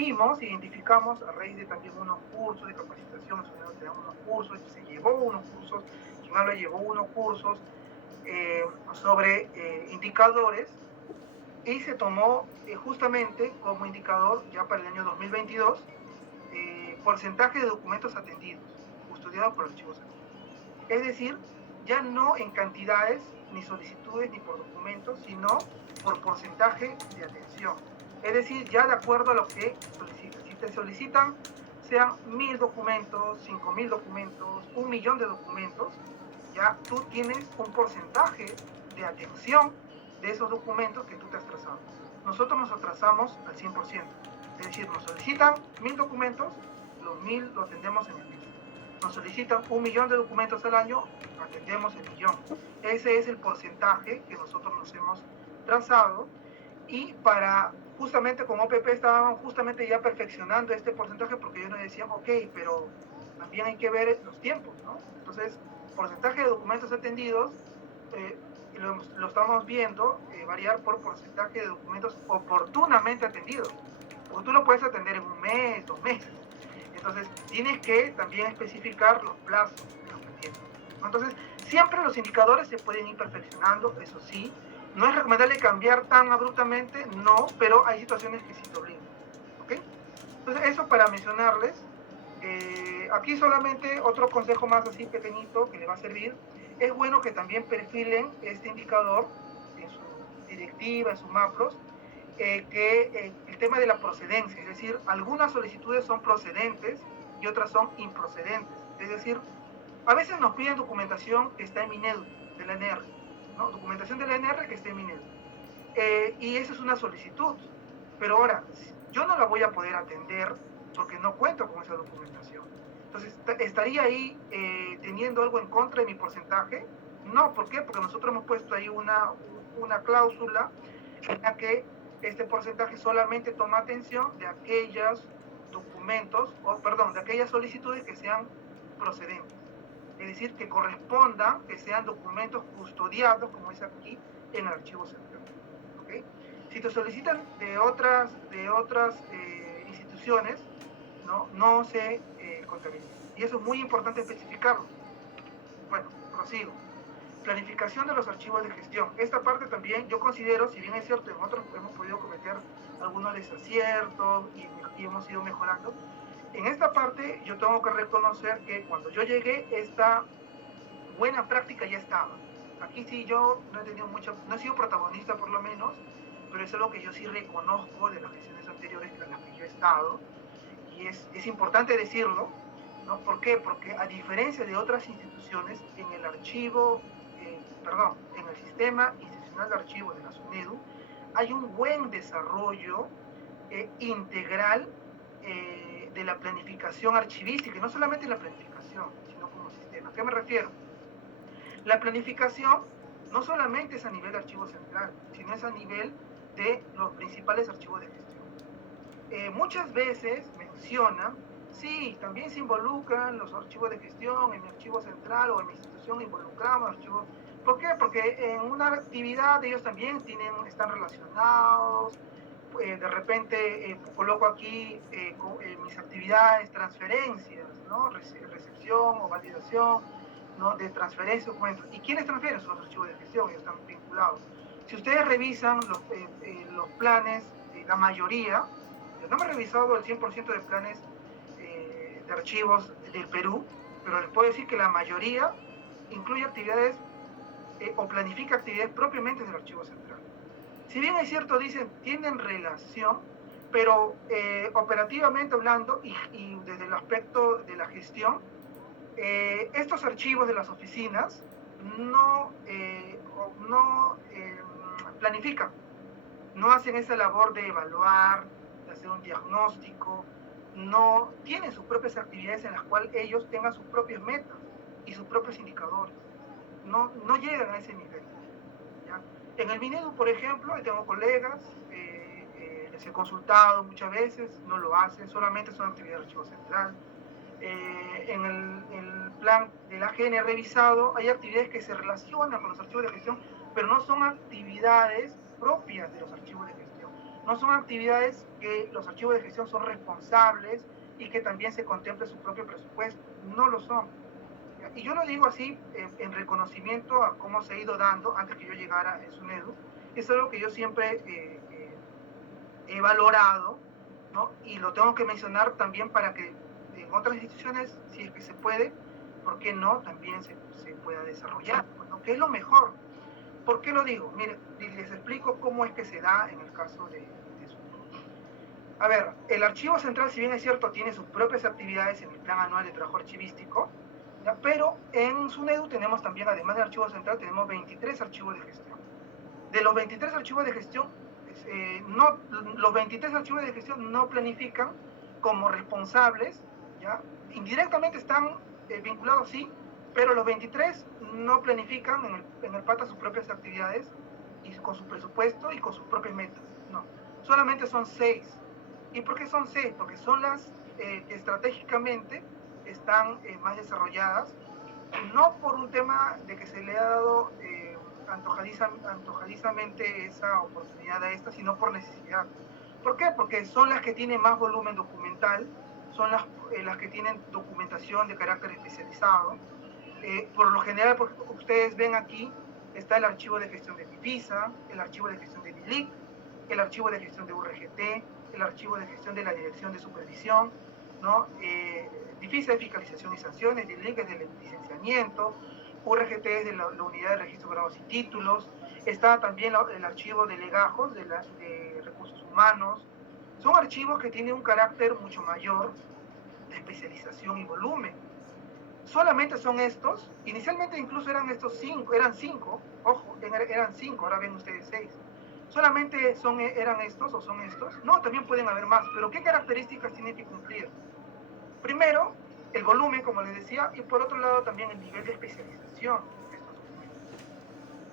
identificamos a raíz de también unos cursos de capacitación, tenemos unos cursos, se llevó unos cursos, quien habla llevó unos cursos sobre indicadores, y se tomó justamente como indicador ya para el año 2022 porcentaje de documentos atendidos, custodiados por archivos activos. Es decir, ya no en cantidades, ni solicitudes, ni por documentos, sino por porcentaje de atención. Es decir, ya de acuerdo a lo que solicitan. Si te solicitan, sean 1000 documentos, 5000 documentos, 1.000.000 de documentos, ya tú tienes un porcentaje de atención de esos documentos que tú te has trazado. Nosotros nos atrasamos al 100%. Es decir, nos solicitan 1000 documentos, los 1000 los atendemos en el mes. Nos solicitan 1.000.000 de documentos al año, atendemos el 1.000.000. Ese es el porcentaje que nosotros nos hemos trazado, y para justamente con OPP estábamos justamente ya perfeccionando este porcentaje, porque ellos nos decían, ok, pero también hay que ver los tiempos, ¿no? Entonces, porcentaje de documentos atendidos, lo estamos viendo variar por porcentaje de documentos oportunamente atendidos, porque tú lo puedes atender en un mes, 2 meses. Entonces, tienes que también especificar los plazos de los pendientes. Entonces, siempre los indicadores se pueden ir perfeccionando, eso sí. No es recomendable cambiar tan abruptamente, no, pero hay situaciones que sí te obligan. ¿Ok? Entonces, eso para mencionarles. Aquí solamente otro consejo más así pequeñito que les va a servir. Es bueno que también perfilen este indicador en su directiva, en sus MAPROS, que el tema de la procedencia, es decir, algunas solicitudes son procedentes y otras son improcedentes. Es decir, a veces nos piden documentación que está en Minedu, de la NR, ¿no? Documentación de la NR que está en Minedu. Y esa es una solicitud. Pero ahora, yo no la voy a poder atender porque no cuento con esa documentación. Entonces, ¿estaría ahí teniendo algo en contra de mi porcentaje? No, ¿por qué? Porque nosotros hemos puesto ahí una cláusula en la que este porcentaje solamente toma atención de aquellos documentos, de aquellas solicitudes que sean procedentes. Es decir, que correspondan, que sean documentos custodiados, como es aquí, en el archivo central. ¿Okay? Si te solicitan de otras instituciones, no se contabiliza. Y eso es muy importante especificarlo. Bueno, prosigo. Planificación de los archivos de gestión. Esta parte también yo considero, si bien es cierto, en otros hemos podido cometer algunos desaciertos y hemos ido mejorando, En esta parte yo tengo que reconocer que cuando yo llegué, esta buena práctica ya estaba. Aquí sí yo no he tenido no he sido protagonista por lo menos, pero es algo que yo sí reconozco de las gestiones anteriores en las que yo he estado, y es importante decirlo, ¿no? ¿Por qué? Porque a diferencia de otras instituciones, en el archivo, en el sistema institucional de archivos de la SUNEDU, hay un buen desarrollo integral de la planificación archivística, y no solamente la planificación, sino como sistema. ¿A qué me refiero? La planificación no solamente es a nivel de archivo central, sino es a nivel de los principales archivos de gestión. Muchas veces mencionan, sí, también se involucran los archivos de gestión, en mi archivo central o en mi institución involucramos archivos. ¿Por qué? Porque en una actividad ellos también están relacionados. De repente coloco aquí mis actividades, transferencias, ¿no? Recepción o validación, ¿no? De transferencia. ¿Y quiénes transfieren? Son los archivos de gestión, ellos están vinculados. Si ustedes revisan los planes, la mayoría, yo no me he revisado el 100% de planes de archivos del Perú, pero les puedo decir que la mayoría incluye actividades o planifica actividades propiamente del archivo central. Si bien es cierto, dicen, tienen relación, pero operativamente hablando y desde el aspecto de la gestión, estos archivos de las oficinas no planifican, no hacen esa labor de evaluar, de hacer un diagnóstico, no tienen sus propias actividades en las cuales ellos tengan sus propias metas y sus propios indicadores. No llegan a ese nivel, ¿ya? En el Minedu, por ejemplo, tengo colegas, les he consultado muchas veces, no lo hacen, solamente son actividades de archivo central. En el plan de la AGN he revisado, hay actividades que se relacionan con los archivos de gestión, pero no son actividades propias de los archivos de gestión. No son actividades que los archivos de gestión son responsables y que también se contemple su propio presupuesto. No lo son. Y yo lo digo así en reconocimiento a cómo se ha ido dando antes que yo llegara en SUNEDU. Es algo que yo siempre he valorado, ¿no? Y lo tengo que mencionar también para que en otras instituciones, si es que se puede, ¿por qué no? También se pueda desarrollar, ¿no? ¿Qué es lo mejor? ¿Por qué lo digo? Miren, les explico cómo es que se da en el caso de SUNEDU. A ver, el archivo central, si bien es cierto, tiene sus propias actividades en el plan anual de trabajo archivístico, ¿ya? Pero en SUNEDU tenemos también, además del archivo central, tenemos 23 archivos de gestión. De los 23 archivos de gestión, los 23 archivos de gestión no planifican como responsables, ¿ya? Indirectamente están vinculados, sí, pero los 23 no planifican en el PATA sus propias actividades y con su presupuesto y con sus propias metas. No, solamente son 6. ¿Y por qué son 6? Porque son las que estratégicamente están más desarrolladas, no por un tema de que se le ha dado antojadizamente esa oportunidad a esta, sino por necesidad. ¿Por qué? Porque son las que tienen más volumen documental, son las que tienen documentación de carácter especializado. Por lo general, porque ustedes ven aquí, está el archivo de gestión de Difisa, el archivo de gestión de DILIC, el archivo de gestión de URGT, el archivo de gestión de la Dirección de Supervisión, ¿no? Difisa de fiscalización y sanciones, DILIC es del licenciamiento, URGT es de la unidad de registro de grados y títulos, está también el archivo de legajos de recursos humanos. Son archivos que tienen un carácter mucho mayor de especialización y volumen. Solamente son estos, inicialmente incluso eran 5, ojo, eran 5, ahora ven ustedes 6. Solamente eran estos o son estos, no, también pueden haber más, pero ¿qué características tienen que cumplir? Primero, el volumen, como les decía, y por otro lado también el nivel de especialización de estos documentos.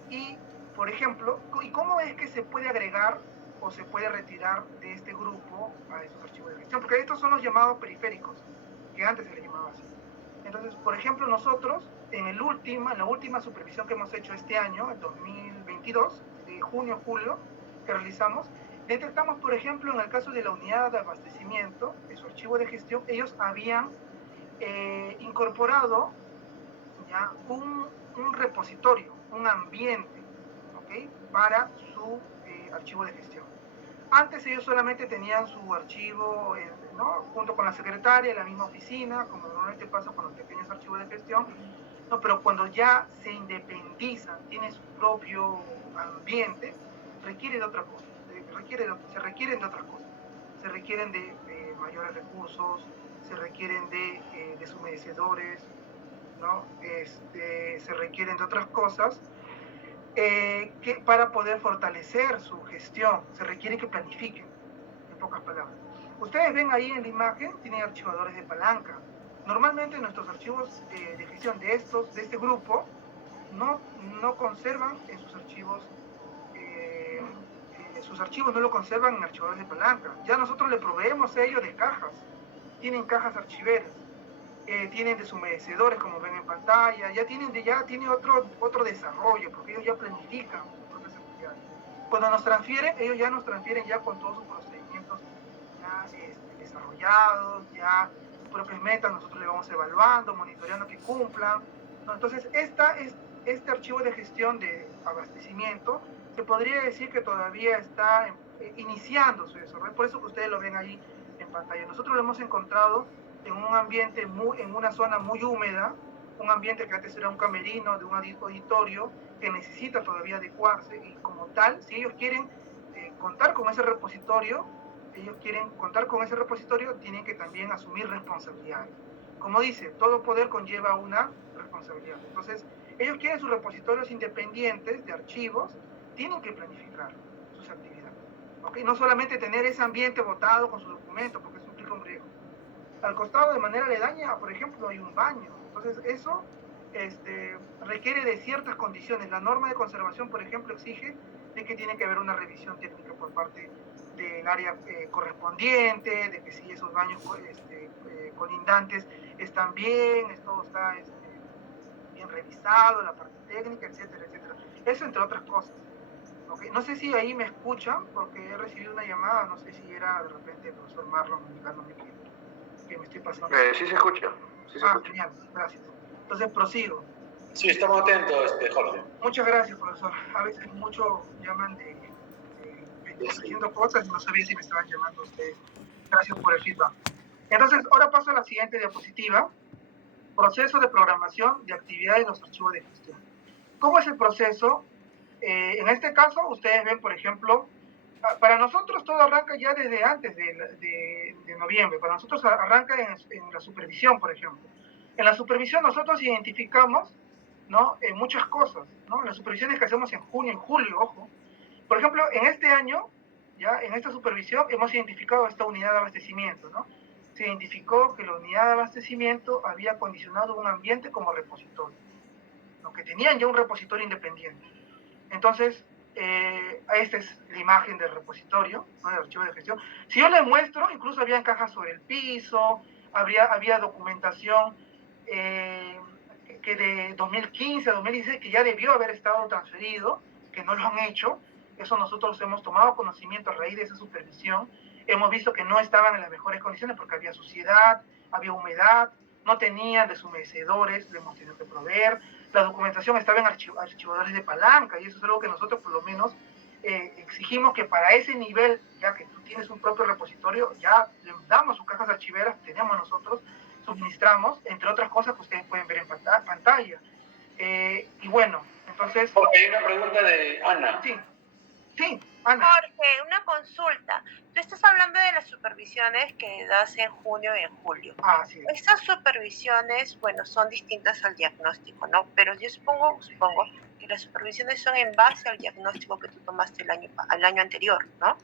Y, por ejemplo, ¿y cómo es que se puede agregar o se puede retirar de este grupo a esos archivos de gestión? Porque estos son los llamados periféricos, que antes se les llamaba así. Entonces, por ejemplo, nosotros, en la última supervisión que hemos hecho este año, en 2022, de junio, julio, que realizamos, detectamos, por ejemplo, en el caso de la unidad de abastecimiento, de su archivo de gestión, ellos habían incorporado ya un repositorio, un ambiente, ¿okay? Para su archivo de gestión. Antes ellos solamente tenían su archivo ¿no? Junto con la secretaria, en la misma oficina, como normalmente pasa con los pequeños archivos de gestión, ¿no? Pero cuando ya se independizan, tienen su propio ambiente, requiere de otra cosa, se requieren de otras cosas, se requieren de mayores recursos, se requieren de deshumedecedores, ¿no? Se requieren de otras cosas que para poder fortalecer su gestión, se requiere que planifiquen, en pocas palabras. Ustedes ven ahí en la imagen, tienen archivadores de palanca. Normalmente nuestros archivos de gestión de este grupo no conservan en sus archivos no lo conservan en archivadores de palanca. Ya nosotros le proveemos a ellos de cajas, tienen cajas archiveras, tienen deshumedecedores como ven en pantalla, ya tienen otro desarrollo, porque ellos ya planifican sus propias actividades. Cuando nos transfieren, ellos ya nos transfieren ya con todos sus procedimientos ya desarrollados, ya sus propias metas, nosotros le vamos evaluando, monitoreando que cumplan, ¿no? Entonces, este archivo de gestión de abastecimiento se podría decir que todavía está iniciando su desarrollo, por eso que ustedes lo ven ahí en pantalla. Nosotros lo hemos encontrado en un ambiente en una zona muy húmeda, un ambiente que antes era un camerino de un auditorio que necesita todavía adecuarse, y como tal, si ellos quieren contar con ese repositorio, tienen que también asumir responsabilidades. Como dice, todo poder conlleva una responsabilidad. Entonces, ellos quieren sus repositorios independientes de archivos, tienen que planificar sus actividades, ¿okay? No solamente tener ese ambiente botado con sus documentos, porque eso implica un riesgo. Al costado, de manera aledaña, por ejemplo, hay un baño. Entonces, eso requiere de ciertas condiciones. La norma de conservación, por ejemplo, exige de que tiene que haber una revisión técnica por parte del área correspondiente, de que si esos baños colindantes están bien, todo está bien revisado, la parte técnica, etcétera, etcétera. Eso entre otras cosas. ¿Okay? No sé si ahí me escuchan, porque he recibido una llamada, no sé si era de repente el profesor Marlon indicándome que me estoy pasando. Sí se escucha. Sí se escucha. Genial, gracias. Entonces prosigo. Sí, estamos atentos, Jorge. Muchas gracias, profesor. A veces mucho llaman haciendo cosas y no sabía si me estaban llamando ustedes. Gracias por el feedback. Entonces, ahora paso a la siguiente diapositiva. Proceso de programación de actividades en los archivos de gestión. ¿Cómo es el proceso? En este caso, ustedes ven, por ejemplo, para nosotros todo arranca ya desde antes de noviembre. Para nosotros arranca en la supervisión, por ejemplo. En la supervisión nosotros identificamos, ¿no? Muchas cosas, ¿no? Las supervisiones que hacemos en junio, en julio, ojo. Por ejemplo, en este año, ya en esta supervisión hemos identificado esta unidad de abastecimiento, ¿no? Se identificó que la unidad de abastecimiento había acondicionado un ambiente como repositorio, ¿no? Que tenían ya un repositorio independiente. Entonces, esta es la imagen del repositorio, ¿no? Del archivo de gestión. Si yo les muestro, incluso había cajas sobre el piso, había documentación que de 2015 a 2016 que ya debió haber estado transferido, que no lo han hecho. Eso nosotros hemos tomado conocimiento a raíz de esa supervisión. Hemos visto que no estaban en las mejores condiciones porque había suciedad, había humedad, no tenían deshumedecedores, le hemos tenido que proveer. La documentación estaba en archivadores de palanca, y eso es algo que nosotros por lo menos exigimos, que para ese nivel, ya que tú tienes un propio repositorio, ya le damos sus cajas archiveras, tenemos nosotros, suministramos, entre otras cosas que ustedes pueden ver en pantalla. Y bueno, entonces... Hay una pregunta de Ana. Sí, Ana. Jorge, una consulta. Tú estás hablando de las supervisiones que das en junio y en julio. Sí. Estas supervisiones, bueno, son distintas al diagnóstico, ¿no? Pero yo supongo que las supervisiones son en base al diagnóstico que tú tomaste el año anterior, ¿no?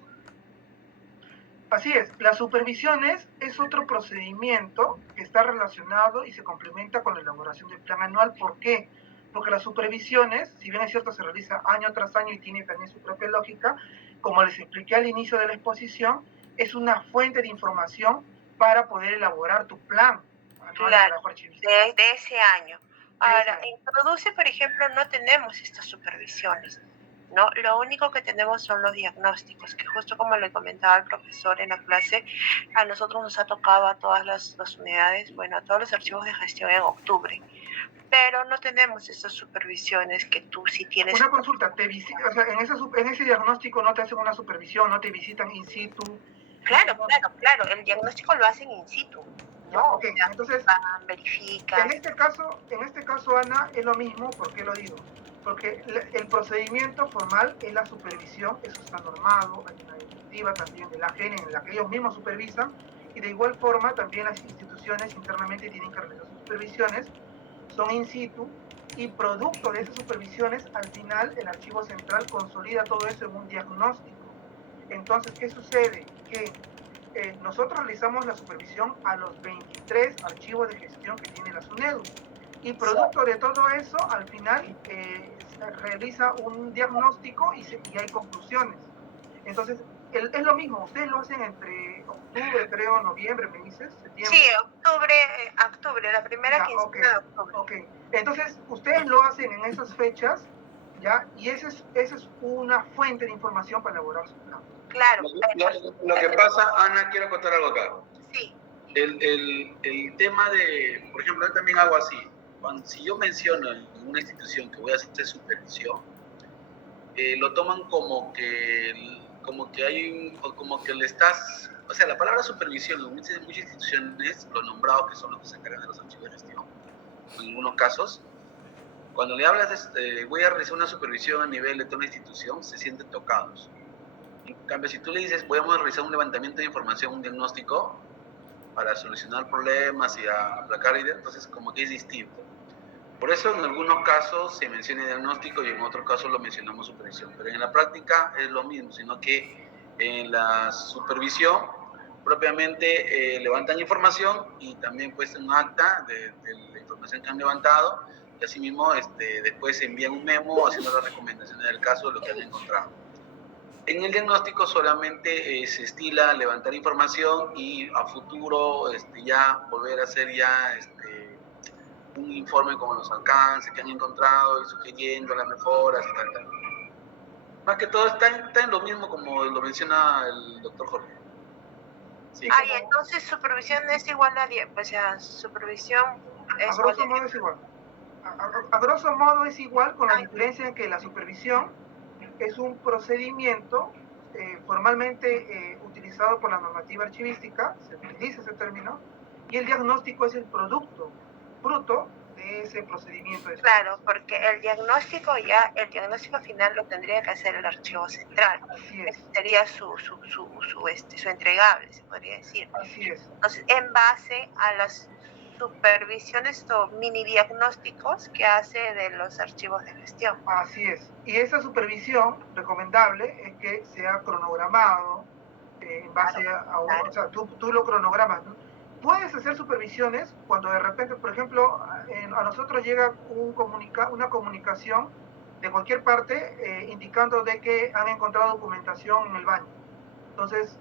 Así es, las supervisiones es otro procedimiento que está relacionado y se complementa con la elaboración del plan anual. ¿Por qué? Porque las supervisiones, si bien es cierto, se realiza año tras año y tiene también su propia lógica, como les expliqué al inicio de la exposición, es una fuente de información para poder elaborar tu plan anual de trabajo archivístico. De ese año. Ahora, en Produce, por ejemplo, no tenemos estas supervisiones, ¿no? Lo único que tenemos son los diagnósticos, que justo como le comentaba el profesor en la clase, a nosotros nos ha tocado a todas las unidades, bueno, a todos los archivos de gestión en octubre. Pero no tenemos esas supervisiones que tú sí tienes. Una consulta, en ese diagnóstico no te hacen una supervisión, no te visitan in situ, Claro, claro. El diagnóstico lo hacen in situ. ¿No? Ok, entonces, verifican. En este caso, Ana, es lo mismo. ¿Por qué lo digo? Porque el procedimiento formal es la supervisión, eso está normado, hay una directiva también de la AGN en la que ellos mismos supervisan, y de igual forma también las instituciones internamente tienen que realizar sus supervisiones, son in situ, y producto de esas supervisiones, al final el archivo central consolida todo eso en un diagnóstico. Entonces, ¿qué sucede? Que nosotros realizamos la supervisión a los 23 archivos de gestión que tiene la SUNEDU, y producto de todo eso, al final se realiza un diagnóstico y hay conclusiones. Entonces, es lo mismo, ustedes lo hacen entre octubre, creo, noviembre, me dices, septiembre. Sí, octubre, la primera quincena de octubre. Ok, entonces ustedes lo hacen en esas fechas, ¿ya? Y esa es una fuente de información para elaborar su plan. Claro. Lo que pasa, Ana, quiero contar algo acá. Sí. El tema de, por ejemplo, yo también hago así. Si yo menciono en una institución que voy a hacer supervisión, lo toman como que le estás, o sea, la palabra supervisión en muchas instituciones, los nombrados que son los que se encargan de los archivos de gestión, en algunos casos, cuando le hablas de voy a realizar una supervisión a nivel de toda una institución, se sienten tocados. En cambio, si tú le dices voy a realizar un levantamiento de información, un diagnóstico para solucionar problemas y aplacar ideas, entonces como que es distinto. Por eso en algunos casos se menciona diagnóstico y en otros casos lo mencionamos supervisión, pero en la práctica es lo mismo, sino que en la supervisión propiamente levantan información y también pues un acta de la información que han levantado, y asimismo después envían un memo haciendo las recomendaciones del caso de lo que han encontrado. En el diagnóstico solamente se estila levantar información y a futuro ya volver a hacer un informe con los alcances que han encontrado y sugiriendo las mejoras y tal. Más que todo está en lo mismo como lo menciona el doctor Jorge. Sí, y entonces supervisión es igual a 10, o sea, supervisión es a grosso modo es igual. A grosso modo es igual, con la diferencia en que la supervisión es un procedimiento formalmente utilizado por la normativa archivística, se utiliza ese término, y el diagnóstico es el fruto de ese procedimiento. Claro, porque el diagnóstico final lo tendría que hacer el archivo central. Así es. Sería su entregable, se podría decir. Así es. Entonces, en base a las supervisiones o mini diagnósticos que hace de los archivos de gestión. Así es. Y esa supervisión recomendable es que sea cronogramado en base o sea, tú lo cronogramas, ¿no? Puedes hacer supervisiones cuando de repente, por ejemplo, a nosotros llega una comunicación de cualquier parte indicando de que han encontrado documentación en el baño. Entonces,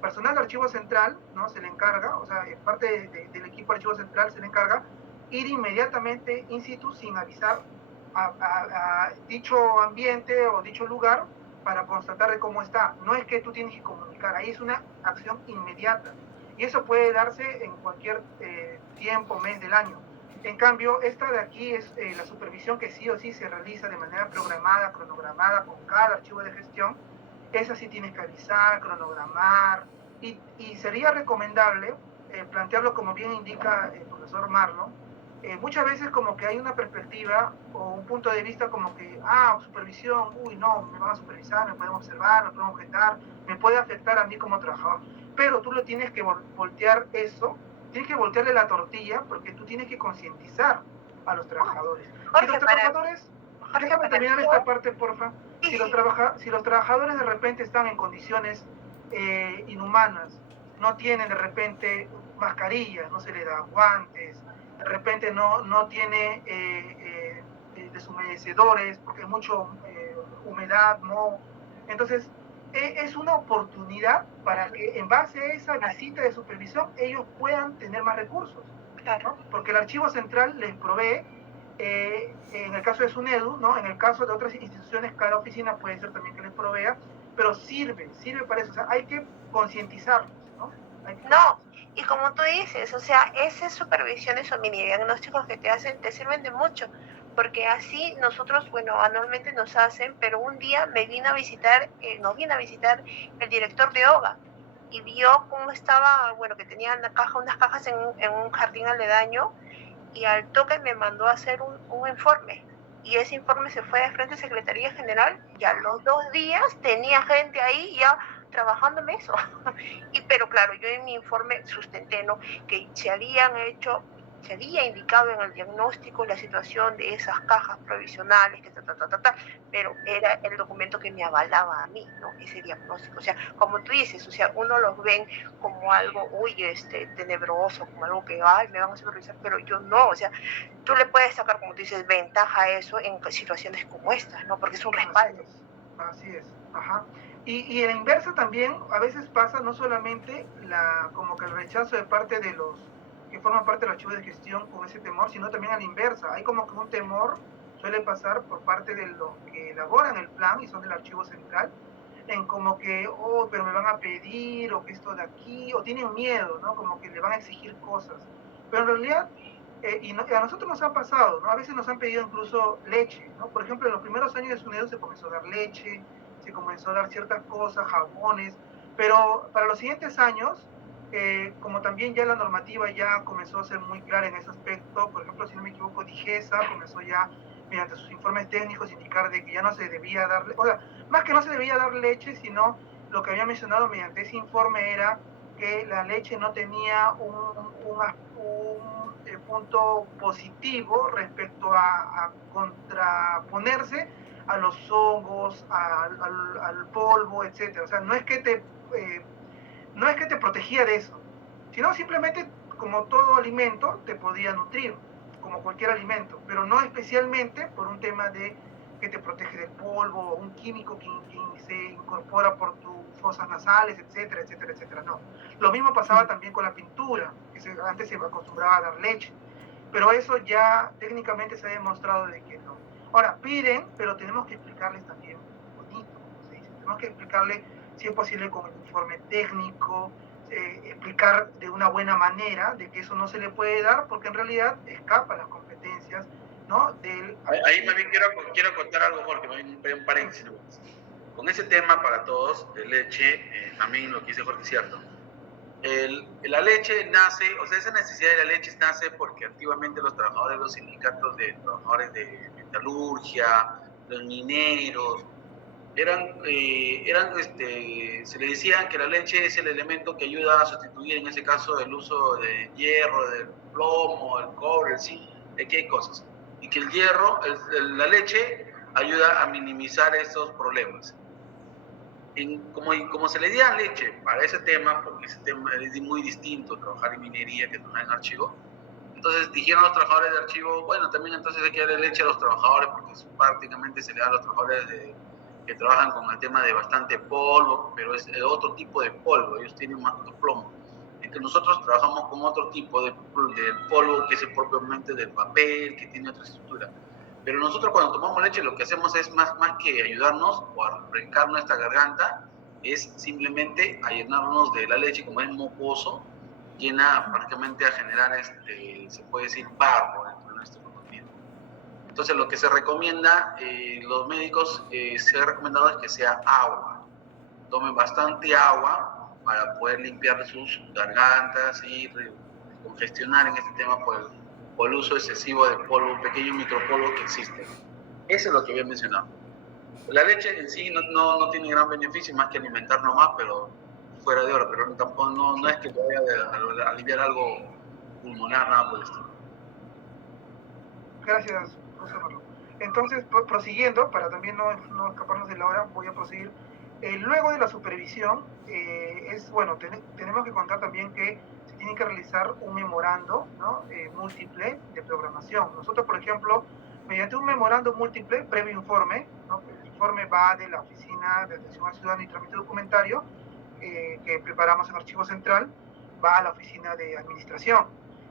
personal de archivo central, ¿no? Se le encarga, o sea, parte del equipo de archivo central se le encarga ir inmediatamente in situ sin avisar a dicho ambiente o dicho lugar para constatar de cómo está. No es que tú tienes que comunicar, ahí es una acción inmediata. Y eso puede darse en cualquier tiempo, mes del año. En cambio, esta de aquí es la supervisión que sí o sí se realiza de manera programada, cronogramada, con cada archivo de gestión. Esa sí tienes que avisar, cronogramar, y sería recomendable plantearlo como bien indica el profesor Marlon. Muchas veces como que hay una perspectiva o un punto de vista como que, supervisión, no, me van a supervisar, me pueden observar, me pueden objetar, me puede afectar a mí como trabajador. Pero tú lo tienes que voltear eso, tienes que voltearle la tortilla porque tú tienes que concientizar a los trabajadores. Si los trabajadores, déjame terminar esta parte, porfa. Si los trabajadores de repente están en condiciones inhumanas, no tienen de repente mascarillas, no se les da guantes, de repente no tiene deshumedecedores porque hay mucho humedad, moho. Entonces, es una oportunidad para que en base a esa visita de supervisión ellos puedan tener más recursos, ¿no? Porque el archivo central les provee, en el caso de SUNEDU, ¿no? En el caso de otras instituciones, cada oficina puede ser también que les provea, pero sirve para eso, o sea, hay que concientizarlos, ¿no? Y como tú dices, o sea, esas supervisiones o mini diagnósticos que te hacen te sirven de mucho, porque así nosotros, anualmente nos hacen, pero un día nos vino a visitar el director de OGA, y vio cómo estaba, bueno, que tenía unas cajas en un jardín aledaño, y al toque me mandó a hacer un informe. Y ese informe se fue de frente a Secretaría General, y a los 2 días tenía gente ahí ya trabajando en eso. Pero claro, yo en mi informe sustenté, ¿no?, que se había indicado en el diagnóstico la situación de esas cajas provisionales, que pero era el documento que me avalaba a mí, ¿no?, ese diagnóstico. O sea, como tú dices, o sea, uno los ven como algo, tenebroso, como algo que, ay, me van a supervisar, pero yo no, o sea, tú le puedes sacar, como tú dices, ventaja a eso en situaciones como estas, ¿no?, porque es un respaldo. Así es, ajá. Y en la inversa también, a veces pasa no solamente como que el rechazo de parte de los que forman parte del archivo de gestión con ese temor, sino también a la inversa. Hay como que un temor, suele pasar por parte de los que elaboran el plan y son del archivo central, en como que, oh, pero me van a pedir, o que esto de aquí, o tienen miedo, ¿no? Como que le van a exigir cosas. Pero en realidad, a nosotros nos ha pasado, ¿no? A veces nos han pedido incluso leche, ¿no? Por ejemplo, en los primeros años de SUNEDU se comenzó a dar leche, se comenzó a dar ciertas cosas, jabones, pero para los siguientes años, como también ya la normativa ya comenzó a ser muy clara en ese aspecto, por ejemplo, si no me equivoco, DIGESA comenzó ya, mediante sus informes técnicos, indicar de que ya no se debía dar, o sea, más que no se debía dar leche, sino lo que había mencionado mediante ese informe era que la leche no tenía un punto positivo respecto a contraponerse a los hongos, al polvo, etcétera. O sea, no es que te protegía de eso, sino simplemente, como todo alimento, te podía nutrir, como cualquier alimento, pero no especialmente por un tema de que te protege del polvo, o un químico que se incorpora por tus fosas nasales, etcétera, etcétera, etcétera. No. Lo mismo pasaba también con la pintura, que antes se acostumbraba a dar leche, pero eso ya técnicamente se ha demostrado de que no. Ahora, piden, pero tenemos que explicarles también bonito, como se dice. Tenemos que explicarle, si es posible, con el informe técnico, explicar de una buena manera de que eso no se le puede dar, porque en realidad escapa las competencias, ¿no? Ahí más bien quiero contar algo, Jorge, un paréntesis. Con ese tema para todos, de leche, también lo que dice Jorge es cierto. La leche nace, o sea, esa necesidad de la leche nace porque antiguamente los trabajadores, los sindicatos de trabajadores de metalurgia, los mineros, se le decían que la leche es el elemento que ayuda a sustituir, en ese caso, el uso del hierro, del plomo, el cobre, el zinc, de qué cosas. Y que el hierro, la leche, ayuda a minimizar esos problemas. Como se le dio leche para ese tema, porque ese tema es muy distinto, trabajar en minería que trabajar en archivo, entonces dijeron los trabajadores de archivo, bueno, también entonces hay que darle leche a los trabajadores, porque prácticamente se le da a los trabajadores que trabajan con el tema de bastante polvo, pero es otro tipo de polvo, ellos tienen más plomo. Entonces nosotros trabajamos con otro tipo de polvo, que es el propiamente del papel, que tiene otra estructura. Pero nosotros cuando tomamos leche lo que hacemos es más que ayudarnos o a refrescar nuestra garganta, es simplemente a llenarnos de la leche, como es mocoso, llena prácticamente a generar, se puede decir, barro dentro de nuestro organismo. Entonces lo que se recomienda, los médicos, se ha recomendado es que sea agua. Tomen bastante agua para poder limpiar sus gargantas y congestionar en este tema por el uso excesivo de polvo, pequeño micropolvo que existe. Eso es lo que había mencionado. La leche en sí no tiene gran beneficio, más que alimentar nomás, pero fuera de hora, pero tampoco no es que vaya a aliviar algo pulmonar, nada por el estilo. Gracias, José Marlon. Entonces, prosiguiendo, para también no escaparnos de la hora, voy a proseguir. Luego de la supervisión, tenemos que contar también que se tiene que realizar un memorando, ¿no? Múltiple de programación. Nosotros, por ejemplo, mediante un memorando múltiple, previo informe, ¿no? El informe va de la Oficina de Atención al Ciudadano y Trámite Documentario, que preparamos en Archivo Central, va a la Oficina de Administración.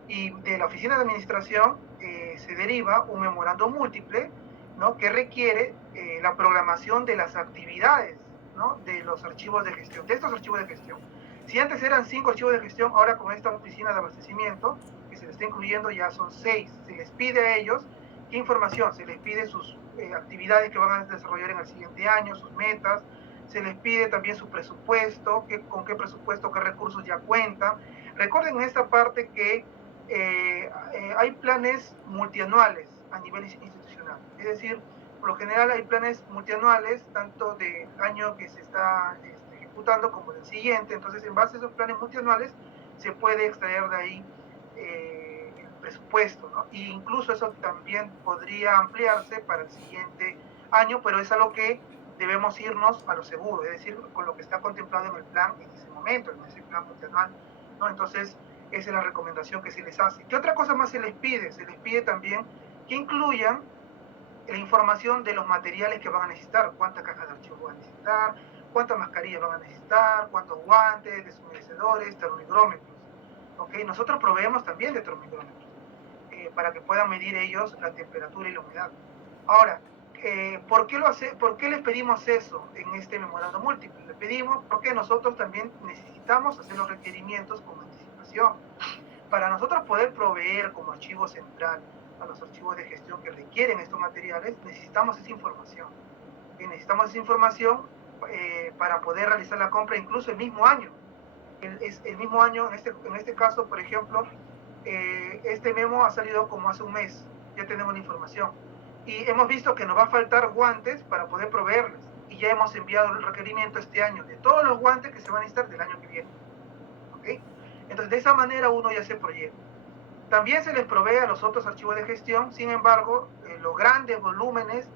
Y de la Oficina de Administración se deriva un memorando múltiple, ¿no? Que requiere la programación de las actividades, ¿no? De los archivos de gestión, de estos archivos de gestión. Si antes eran 5 archivos de gestión, ahora con esta oficina de abastecimiento, que se les está incluyendo, ya son 6. Se les pide a ellos qué información, se les pide sus actividades que van a desarrollar en el siguiente año, sus metas, Se les pide también su presupuesto, con qué presupuesto, qué recursos ya cuentan. Recuerden en esta parte que hay planes multianuales a nivel institucional. Es decir, por lo general hay planes multianuales, tanto del año que se está ejecutando como del siguiente. Entonces, en base a esos planes multianuales, se puede extraer de ahí el presupuesto, ¿no? E incluso eso también podría ampliarse para el siguiente año, pero es algo que debemos irnos a lo seguro, es decir, con lo que está contemplado en el plan en ese momento, en ese plan multianual, ¿no? Entonces, esa es la recomendación que se les hace. ¿Qué otra cosa más se les pide? Se les pide también que incluyan la información de los materiales que van a necesitar, cuántas cajas de archivos van a necesitar, cuántas mascarillas van a necesitar, cuántos guantes, deshumedecedores, termómetros. ¿Okay? Nosotros proveemos también de termómetros para que puedan medir ellos la temperatura y la humedad. Ahora, ¿por qué les pedimos eso en este memorando múltiple? Les pedimos porque nosotros también necesitamos hacer los requerimientos con anticipación. Para nosotros poder proveer como archivo central a los archivos de gestión que requieren estos materiales, necesitamos esa información. Necesitamos esa información para poder realizar la compra incluso el mismo año. El mismo año, en este caso, por ejemplo, este memo ha salido como hace un mes, ya tenemos la información. Y hemos visto que nos va a faltar guantes para poder proveerles. Y ya hemos enviado el requerimiento este año de todos los guantes que se van a necesitar del año que viene. ¿Okay? Entonces, de esa manera uno ya se proyecta. También se les provee a los otros archivos de gestión, sin embargo, los grandes volúmenes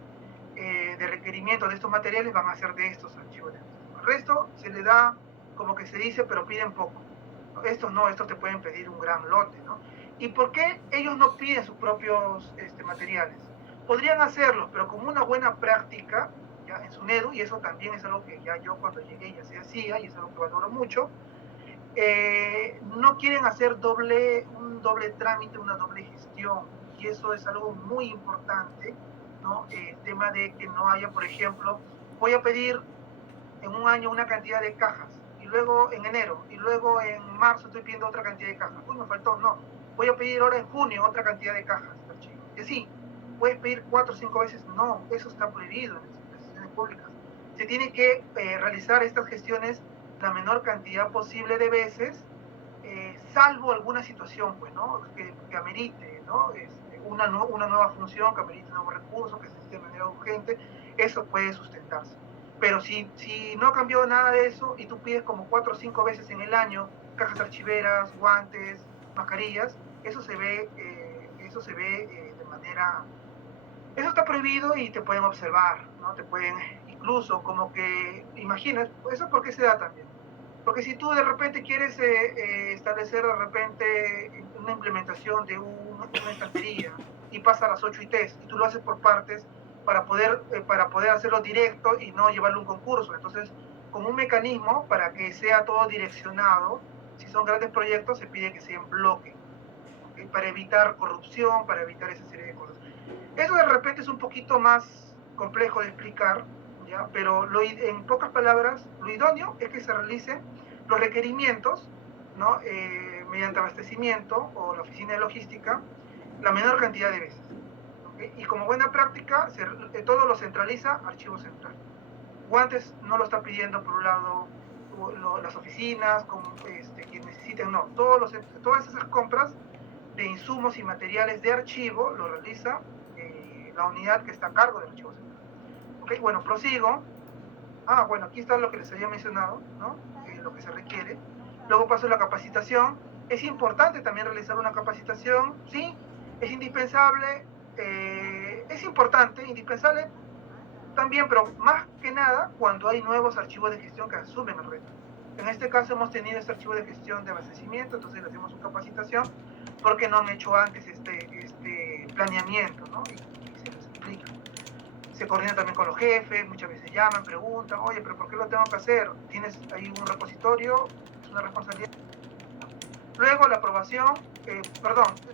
de requerimiento de estos materiales van a ser de estos archivos de gestión. El resto se le da, como que se dice, pero piden poco. Estos no, estos te pueden pedir un gran lote, ¿no? ¿Y por qué ellos no piden sus propios materiales? Podrían hacerlos, pero como una buena práctica, ya en SUNEDU, y eso también es algo que ya yo cuando llegué ya se hacía, y es algo que valoro mucho, no quieren hacer un doble trámite, una doble gestión, y eso es algo muy importante, ¿no? El tema de que no haya, por ejemplo, voy a pedir en un año una cantidad de cajas, y luego en enero, y luego en marzo estoy pidiendo otra cantidad de cajas. Uy, me faltó, no. Voy a pedir ahora en junio otra cantidad de cajas de archivo. Y así, ¿puedes pedir 4 o 5 veces? No, eso está prohibido en las instituciones públicas. Se tiene que realizar estas gestiones la menor cantidad posible de veces, salvo alguna situación, pues, ¿no? que amerite, ¿no? Una nueva función, que amerite nuevos recursos, que se necesite de manera urgente, eso puede sustentarse. Pero si no cambió nada de eso y tú pides como 4 o 5 veces en el año cajas archiveras, guantes, mascarillas, eso se ve de manera... Eso está prohibido y te pueden observar, ¿no? Te pueden incluso como que... Imaginas, ¿eso por qué se da también? Porque si tú de repente quieres establecer de repente una implementación de una estantería y pasa a las 8 ITs y tú lo haces por partes para poder hacerlo directo y no llevarlo a un concurso. Entonces, como un mecanismo para que sea todo direccionado, si son grandes proyectos se pide que sea en bloque, ¿okay? Para evitar corrupción, para evitar esa serie de cosas. Eso de repente es un poquito más complejo de explicar, ¿ya? Pero en pocas palabras, lo idóneo es que se realicen los requerimientos, ¿no? Mediante abastecimiento o la oficina de logística, la menor cantidad de veces. ¿Okay? Y como buena práctica, todo lo centraliza Archivo Central. Guantes no lo está pidiendo por un lado las oficinas, quien necesiten, no. Todas esas compras de insumos y materiales de archivo lo realiza la unidad que está a cargo del Archivo Central. Okay, bueno, prosigo. Bueno, aquí está lo que les había mencionado, ¿no? Lo que se requiere. Luego paso a la capacitación. Es importante también realizar una capacitación, ¿sí? Es indispensable, es importante, indispensable también, pero más que nada cuando hay nuevos archivos de gestión que asumen el reto. En este caso hemos tenido este archivo de gestión de abastecimiento, entonces le hacemos una capacitación porque no han hecho antes este planeamiento, ¿no? Y se les explica. Se coordina también con los jefes, muchas veces llaman, preguntan, oye, pero ¿por qué lo tengo que hacer? ¿Tienes ahí un repositorio? ¿Es una responsabilidad? Luego la aprobación,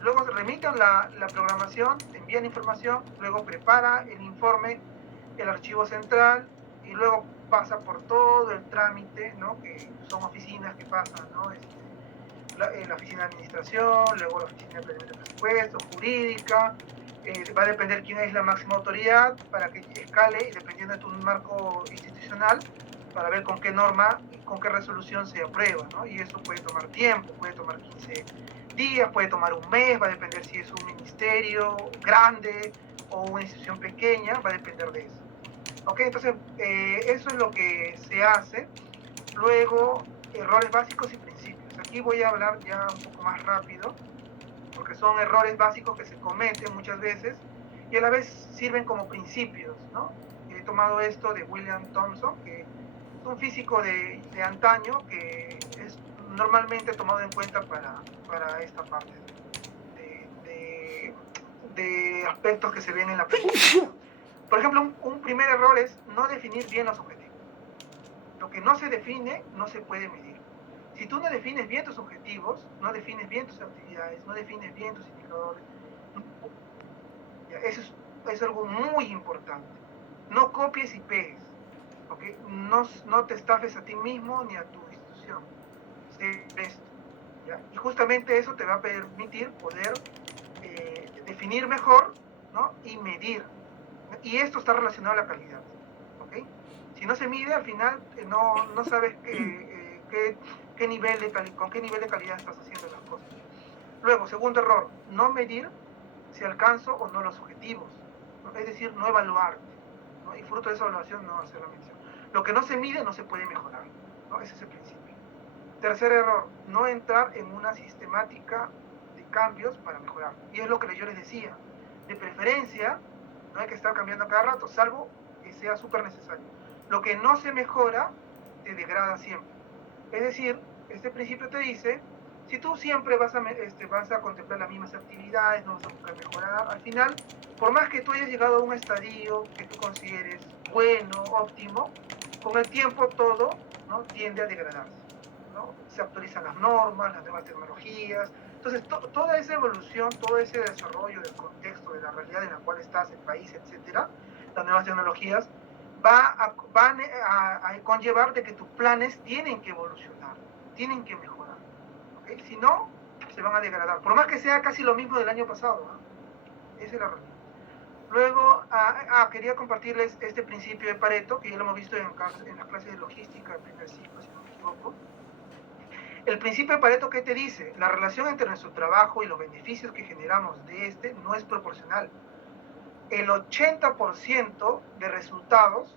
luego remiten la programación, envían información, luego prepara el informe el archivo central y luego pasa por todo el trámite, ¿no? Que son oficinas que pasan, ¿no? La oficina de administración, luego la oficina de presupuesto, jurídica, va a depender quién es la máxima autoridad para que escale, y dependiendo de tu marco institucional, para ver con qué norma, con qué resolución se aprueba, ¿no? Y eso puede tomar tiempo, puede tomar 15 días, puede tomar un mes, va a depender si es un ministerio grande o una institución pequeña, va a depender de eso. ¿Ok? Entonces, eso es lo que se hace. Luego, errores básicos y principios. Aquí voy a hablar ya un poco más rápido, porque son errores básicos que se cometen muchas veces y a la vez sirven como principios, ¿no? He tomado esto de William Thomson, que es un físico de antaño que es normalmente tomado en cuenta para esta parte de aspectos que se ven en la planificación. Por ejemplo, un primer error es no definir bien los objetivos. Lo que no se define no se puede medir. Si tú no defines bien tus objetivos, no defines bien tus actividades, no defines bien tus indicadores, eso es algo muy importante. No copies y pegues, ¿okay? No te estafes a ti mismo ni a tu institución. Sé esto, ¿ya? Y justamente eso te va a permitir poder definir mejor, ¿no? Y medir. Y esto está relacionado a la calidad, ¿okay? Si no se mide, al final no sabes con qué nivel de calidad estás haciendo las cosas. Luego, segundo error, no medir si alcanzo o no los objetivos, ¿no? Es decir, no evaluar, ¿no? Y fruto de esa evaluación no hacer la mención. Lo que no se mide no se puede mejorar, ¿no? Ese es el principio. Tercer error, no entrar en una sistemática de cambios para mejorar. Y es lo que yo les decía, de preferencia, no hay que estar cambiando cada rato, salvo que sea súper necesario. Lo que no se mejora, te degrada siempre. Es decir, este principio te dice, si tú siempre vas a contemplar las mismas actividades, no vas a buscar mejorar, al final, por más que tú hayas llegado a un estadio que tú consideres bueno, óptimo, con el tiempo todo, ¿no? Tiende a degradarse, ¿no? Se actualizan las normas, las nuevas tecnologías. Entonces, toda esa evolución, todo ese desarrollo del contexto, de la realidad en la cual estás, el país, etcétera, las nuevas tecnologías, van a conllevar de que tus planes tienen que evolucionar, tienen que mejorar. ¿Okay? Si no, se van a degradar. Por más que sea casi lo mismo del año pasado, ¿eh? Esa es la realidad. Luego, quería compartirles este principio de Pareto, que ya lo hemos visto en las clases de logística del primer ciclo, si no me equivoco. El principio de Pareto, ¿qué te dice? La relación entre nuestro trabajo y los beneficios que generamos de este no es proporcional. El 80% de resultados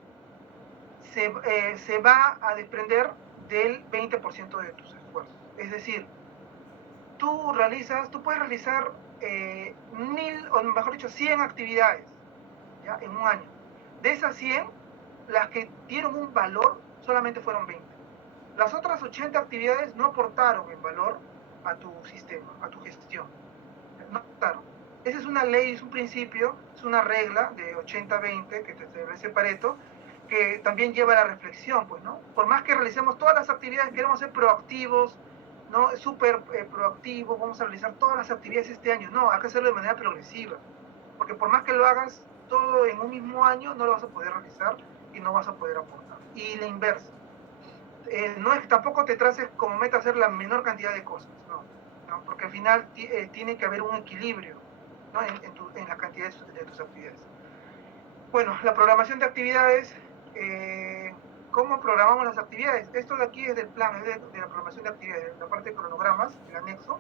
se va a desprender del 20% de tus esfuerzos. Es decir, tú puedes realizar 1000, o mejor dicho, 100 actividades, ¿ya? En un año. De esas 100, las que dieron un valor solamente fueron 20. Las otras 80 actividades no aportaron en valor a tu sistema, a tu gestión. No aportaron. Esa es una ley, es un principio, es una regla de 80-20 que te establece Pareto, que también lleva a la reflexión, pues, ¿no? Por más que realicemos todas las actividades, queremos ser proactivos, ¿no? Súper proactivos, vamos a realizar todas las actividades este año. No, hay que hacerlo de manera progresiva, porque por más que lo hagas todo en un mismo año, no lo vas a poder realizar y no vas a poder aportar. Y la inversa. No es que tampoco te traces como meta hacer la menor cantidad de cosas, ¿no? Porque al final tiene que haber un equilibrio, ¿no? en la cantidad de tus actividades. Bueno, la programación de actividades, ¿cómo programamos las actividades? Esto de aquí es del plan, es de la programación de actividades, la parte de cronogramas, el anexo.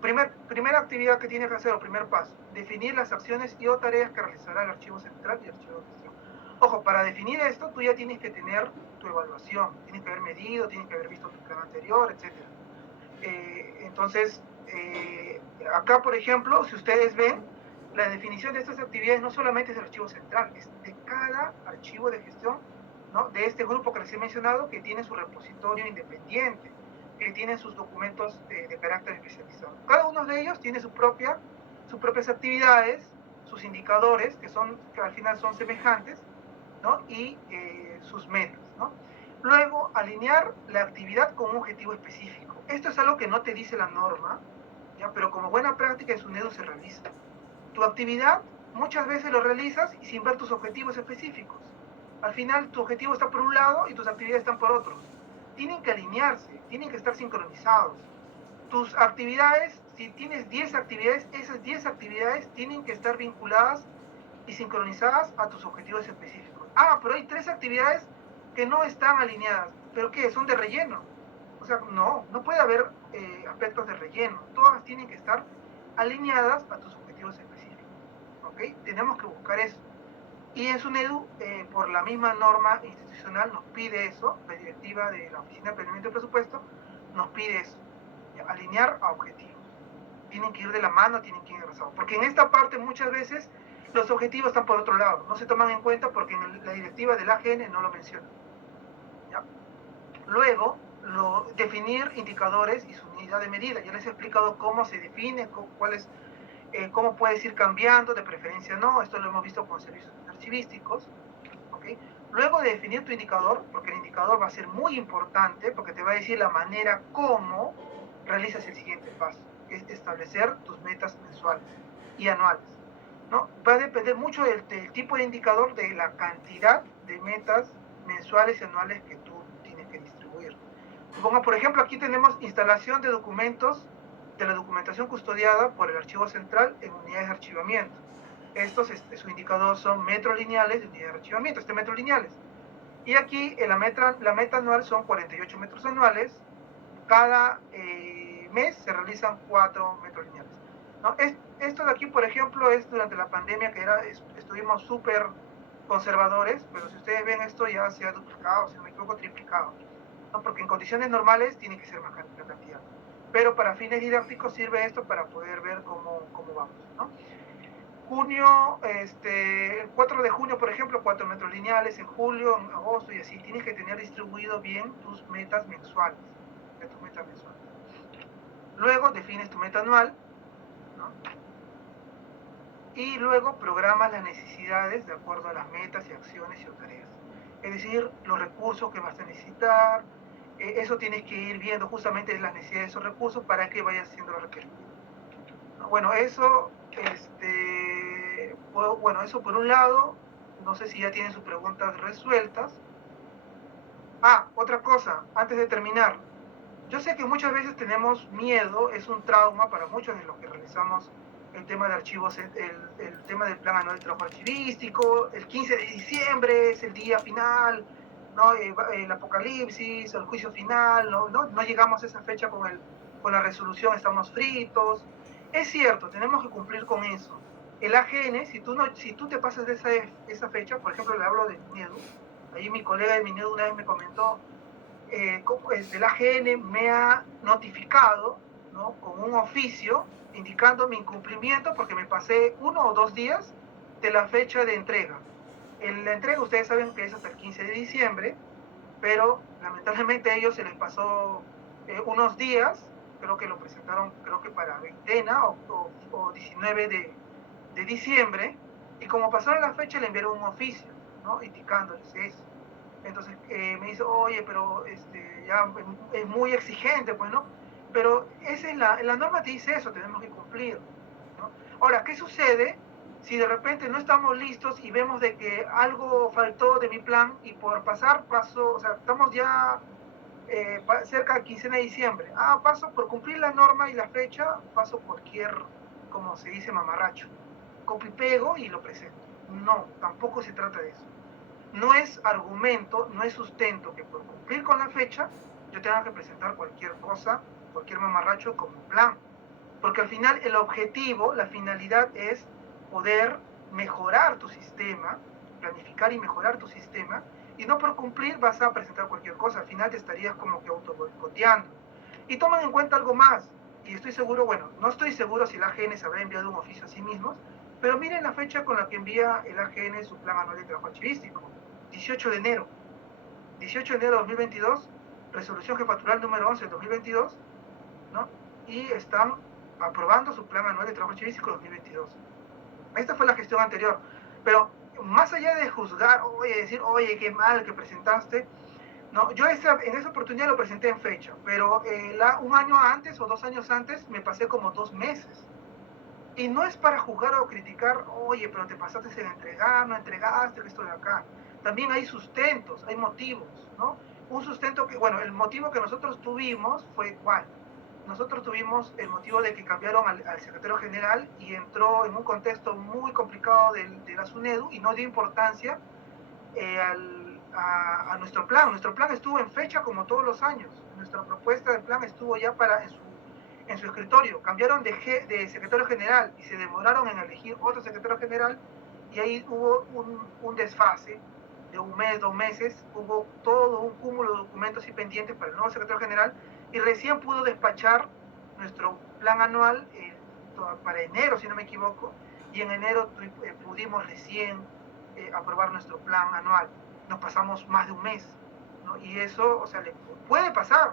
Primera actividad que tienes que hacer, o primer paso, definir las acciones y o tareas que realizará el archivo central y el archivo de gestión. Ojo, para definir esto, tú ya tienes que tener tu evaluación, tienes que haber medido, tienes que haber visto tu plan anterior, etc. Entonces, acá, por ejemplo, si ustedes ven, la definición de estas actividades no solamente es del archivo central, es de cada archivo de gestión, ¿no? De este grupo que les he mencionado, que tiene su repositorio independiente, que tiene sus documentos de carácter especializado. Cada uno de ellos tiene sus propias actividades, sus indicadores, que al final son semejantes, ¿no? Y sus metas, ¿no? Luego, alinear la actividad con un objetivo específico. Esto es algo que no te dice la norma, ¿ya? Pero como buena práctica en SUNEDU se realiza. Tu actividad muchas veces lo realizas y sin ver tus objetivos específicos. Al final tu objetivo está por un lado y tus actividades están por otro. Tienen que alinearse, tienen que estar sincronizados. Tus actividades, si tienes 10 actividades, esas 10 actividades tienen que estar vinculadas y sincronizadas a tus objetivos específicos. Pero hay 3 actividades que no están alineadas. ¿Pero qué? Son de relleno. O sea, no puede haber aspectos de relleno. Todas tienen que estar alineadas a tus objetivos específicos. ¿Ok? Tenemos que buscar eso. Y en SUNEDU, por la misma norma institucional, nos pide eso, la directiva de la Oficina de Planeamiento y Presupuesto, nos pide eso, alinear a objetivos. Tienen que ir de la mano, tienen que ir enlazados. Porque en esta parte muchas veces los objetivos están por otro lado, no se toman en cuenta porque en la directiva del AGN no lo menciona. ¿Ya? Luego, definir indicadores y su unidad de medida. Ya les he explicado cómo se define, cómo puedes ir cambiando, de preferencia no. Esto lo hemos visto con servicios archivísticos. ¿Okay? Luego de definir tu indicador, porque el indicador va a ser muy importante, porque te va a decir la manera como realizas el siguiente paso, es establecer tus metas mensuales y anuales. ¿No? Va a depender mucho del tipo de indicador, de la cantidad de metas mensuales y anuales que tú tienes que distribuir. Como por ejemplo, aquí tenemos instalación de documentos de la documentación custodiada por el archivo central en unidades de archivamiento. Estos, su indicador son metros lineales de unidades de archivamiento, metros lineales. Y aquí la meta anual son 48 metros anuales. Cada mes se realizan 4 metros lineales. ¿No? Esto de aquí, por ejemplo, es durante la pandemia que estuvimos súper conservadores, pero si ustedes ven esto ya se ha duplicado, si no me equivoco, triplicado. ¿No? Porque en condiciones normales tiene que ser más la cantidad. Pero para fines didácticos sirve esto para poder ver cómo vamos. ¿No? Junio, el 4 de junio, por ejemplo, 4 metros lineales, en julio, en agosto y así. Tienes que tener distribuido bien tus metas mensuales. Luego defines tu meta anual, ¿no? Y luego programas las necesidades de acuerdo a las metas y acciones y tareas. Es decir, los recursos que vas a necesitar, eso tienes que ir viendo justamente las necesidades de esos recursos para que vayas haciendo los requerimientos. Bueno, eso, eso por un lado, no sé si ya tienen sus preguntas resueltas. Otra cosa, antes de terminar, yo sé que muchas veces tenemos miedo, es un trauma para muchos de los que realizamos el tema de archivos, el tema del plan anual de trabajo archivístico. El 15 de diciembre es el día final, ¿no? El apocalipsis, el juicio final, no llegamos a esa fecha con la resolución, estamos fritos. Es cierto, tenemos que cumplir con eso. El AGN, si tú te pasas de esa fecha, por ejemplo, le hablo de Minedu, ahí mi colega de Minedu una vez me comentó, el AGN me ha notificado, ¿no? Con un oficio indicando mi incumplimiento porque me pasé 1 o 2 días de la fecha de entrega. La entrega ustedes saben que es hasta el 15 de diciembre, pero lamentablemente a ellos se les pasó unos días, creo que lo presentaron para veintena o 19 de diciembre, y como pasaron la fecha le enviaron un oficio, ¿no? Indicándoles eso. Entonces me dice, oye, pero ya es muy exigente, pues, ¿no? Pero esa es la norma te dice eso, tenemos que cumplir, ¿no? Ahora, ¿qué sucede si de repente no estamos listos y vemos de que algo faltó de mi plan y por paso, o sea, estamos ya cerca del 15 de diciembre, paso por cumplir la norma y la fecha, paso cualquier, como se dice, mamarracho, copio y pego y lo presento? No, tampoco se trata de eso. No es argumento, no es sustento que por cumplir con la fecha yo tenga que presentar cualquier cosa, cualquier mamarracho como plan. Porque al final el objetivo, la finalidad es poder mejorar tu sistema, planificar y mejorar tu sistema, y no por cumplir vas a presentar cualquier cosa, al final te estarías como que auto boicoteando. Y toman en cuenta algo más, y estoy seguro, bueno, no estoy seguro si el AGN se habrá enviado un oficio a sí mismos, pero miren la fecha con la que envía el AGN su plan anual de trabajo archivístico. 18 de enero. 18 de enero de 2022, resolución jefatural número 11 de 2022, ¿no? Y están aprobando su plan anual de trabajo archivístico 2022. Esta fue la gestión anterior. Pero más allá de juzgar, decir, oye, qué mal que presentaste, no, yo en esa oportunidad lo presenté en fecha, pero un año antes o 2 años antes me pasé como 2 meses. Y no es para juzgar o criticar, oye, pero te pasaste en entregar, no entregaste, esto de acá. También hay sustentos, hay motivos, ¿no? Un sustento que, bueno, el motivo que nosotros tuvimos fue ¿cuál? Nosotros tuvimos el motivo de que cambiaron al secretario general y entró en un contexto muy complicado de la SUNEDU y no dio importancia a nuestro plan. Nuestro plan estuvo en fecha como todos los años. Nuestra propuesta de plan estuvo ya en su escritorio. Cambiaron de secretario general y se demoraron en elegir otro secretario general, y ahí hubo un desfase de un mes, 2 meses. Hubo todo un cúmulo de documentos y pendientes para el nuevo secretario general, y recién pudo despachar nuestro plan anual para enero, si no me equivoco, y en enero pudimos recién aprobar nuestro plan anual. Nos pasamos más de un mes, ¿no? Y eso, o sea, le puede pasar,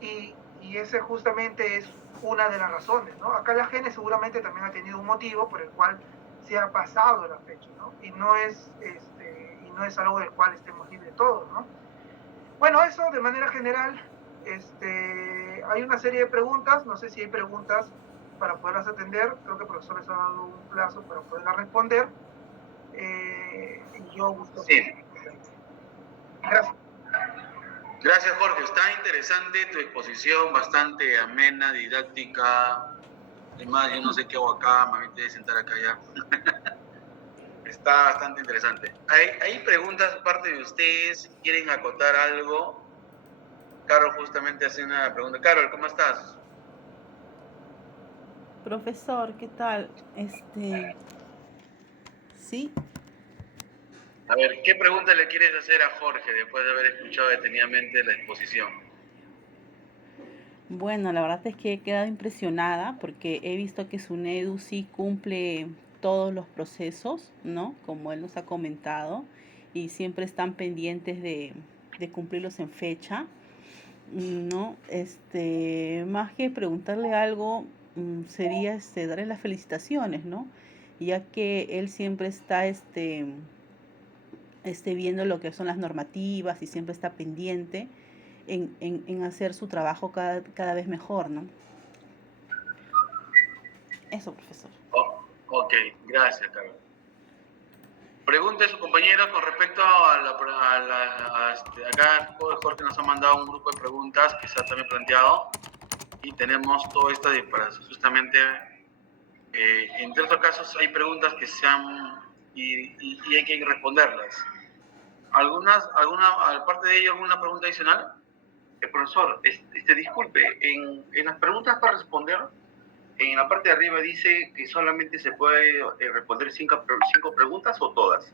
y ese justamente es una de las razones, ¿no? Acá la GENE seguramente también ha tenido un motivo por el cual se ha pasado la fecha, ¿no? Y no es algo del cual estemos libres todos, ¿no? Bueno, eso de manera general. Hay una serie de preguntas, no sé si hay preguntas para poderlas atender. Creo que el profesor les ha dado un plazo para poderlas responder. Y yo gusto. Sí. Gracias. Gracias, Jorge. Está interesante tu exposición, bastante amena, didáctica. Además, yo no sé qué hago acá, me voy a sentar acá ya. Está bastante interesante. Hay preguntas parte de ustedes, si quieren acotar algo. Carol justamente hace una pregunta. Carol, ¿cómo estás? Profesor, ¿qué tal? Sí. A ver, ¿qué pregunta le quieres hacer a Jorge después de haber escuchado detenidamente la exposición? Bueno, la verdad es que he quedado impresionada porque he visto que SUNEDU sí cumple todos los procesos, ¿no? Como él nos ha comentado, y siempre están pendientes de cumplirlos en fecha, ¿no? Más que preguntarle algo, sería darle las felicitaciones, ¿no? Ya que él siempre está viendo lo que son las normativas y siempre está pendiente en hacer su trabajo cada vez mejor, ¿no? Eso, profesor. Ok, gracias, Carol. Pregunte a su compañero con respecto a acá Jorge nos ha mandado un grupo de preguntas que se ha también planteado, y tenemos todo esto para justamente, entre otros casos hay preguntas que se han y hay que responderlas. Aparte de ello, ¿alguna pregunta adicional? Profesor, disculpe, en las preguntas para responder, en la parte de arriba dice que solamente se puede responder 5 preguntas o todas.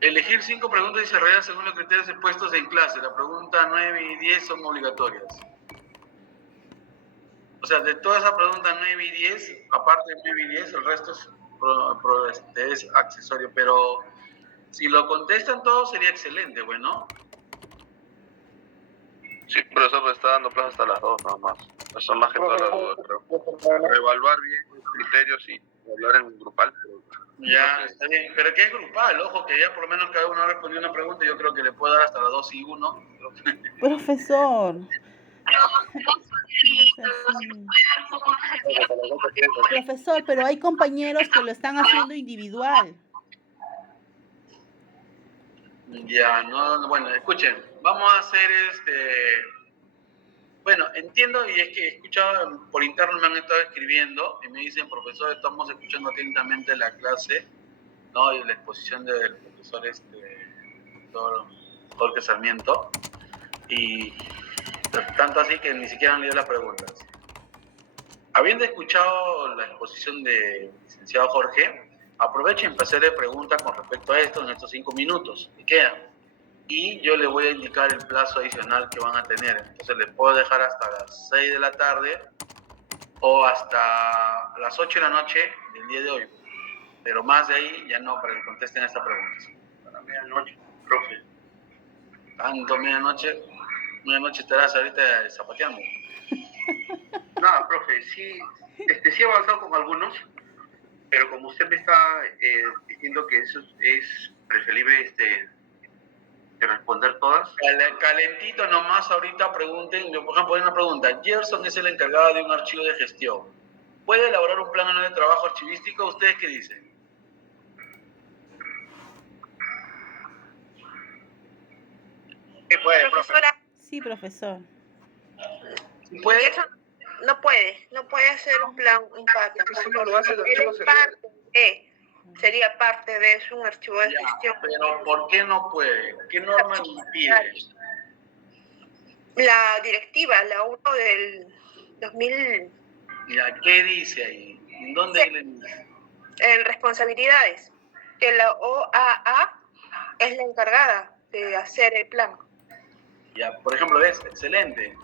Elegir 5 preguntas y se realizan según los criterios expuestos en clase. La pregunta 9 y 10 son obligatorias. O sea, de todas esas preguntas 9 y 10, aparte de 9 y 10, el resto es accesorio. Pero si lo contestan todos sería excelente, bueno. Sí, profesor, pues está dando plazo hasta las 2 nada más. Eso más que todas las dudas, creo. Evaluar bien los criterios y hablar en grupal. Ya, está bien. Pero que es grupal, ojo, que ya por lo menos cada uno ha respondido una pregunta. Yo creo que le puedo dar hasta las 2 y 1. Profesor. Profesor, pero hay compañeros que lo están haciendo individual. Ya, no, bueno, escuchen, vamos a hacer bueno, entiendo, y es que he escuchado por interno, me han estado escribiendo y me dicen, profesor, estamos escuchando atentamente la clase, ¿no? Y la exposición del profesor Jorge Sarmiento, y tanto así que ni siquiera han leído las preguntas. Habiendo escuchado la exposición del licenciado Jorge, aprovechen para hacerle preguntas con respecto a esto en estos 5 minutos que quedan. Y yo le voy a indicar el plazo adicional que van a tener. Entonces les puedo dejar hasta las 6 de la tarde o hasta las 8 de la noche del día de hoy. Pero más de ahí ya no, para que contesten esta pregunta. Para medianoche, profe. Tanto medianoche estarás ahorita zapateando. Nada, profe, sí he avanzado con algunos, pero como usted me está diciendo que eso es preferible responder todas. Calentito nomás ahorita pregunten, por ejemplo, hay una pregunta. Gerson es el encargado de un archivo de gestión. ¿Puede elaborar un plan anual de trabajo archivístico? ¿Ustedes qué dicen? ¿Qué puede, Profesora, Sí, profesor. ¿Puede? eso no puede hacer un plan impacto. Eso no lo hace el Él archivo es serial. parte de, sería parte de eso un archivo de gestión. Pero ¿por qué no puede? ¿Qué norma le impide? La directiva, la 1 del 2000. ¿Ya qué dice ahí? ¿En dónde le dice? En responsabilidades, que la OAA es la encargada de hacer el plan. Ya, por ejemplo, es excelente.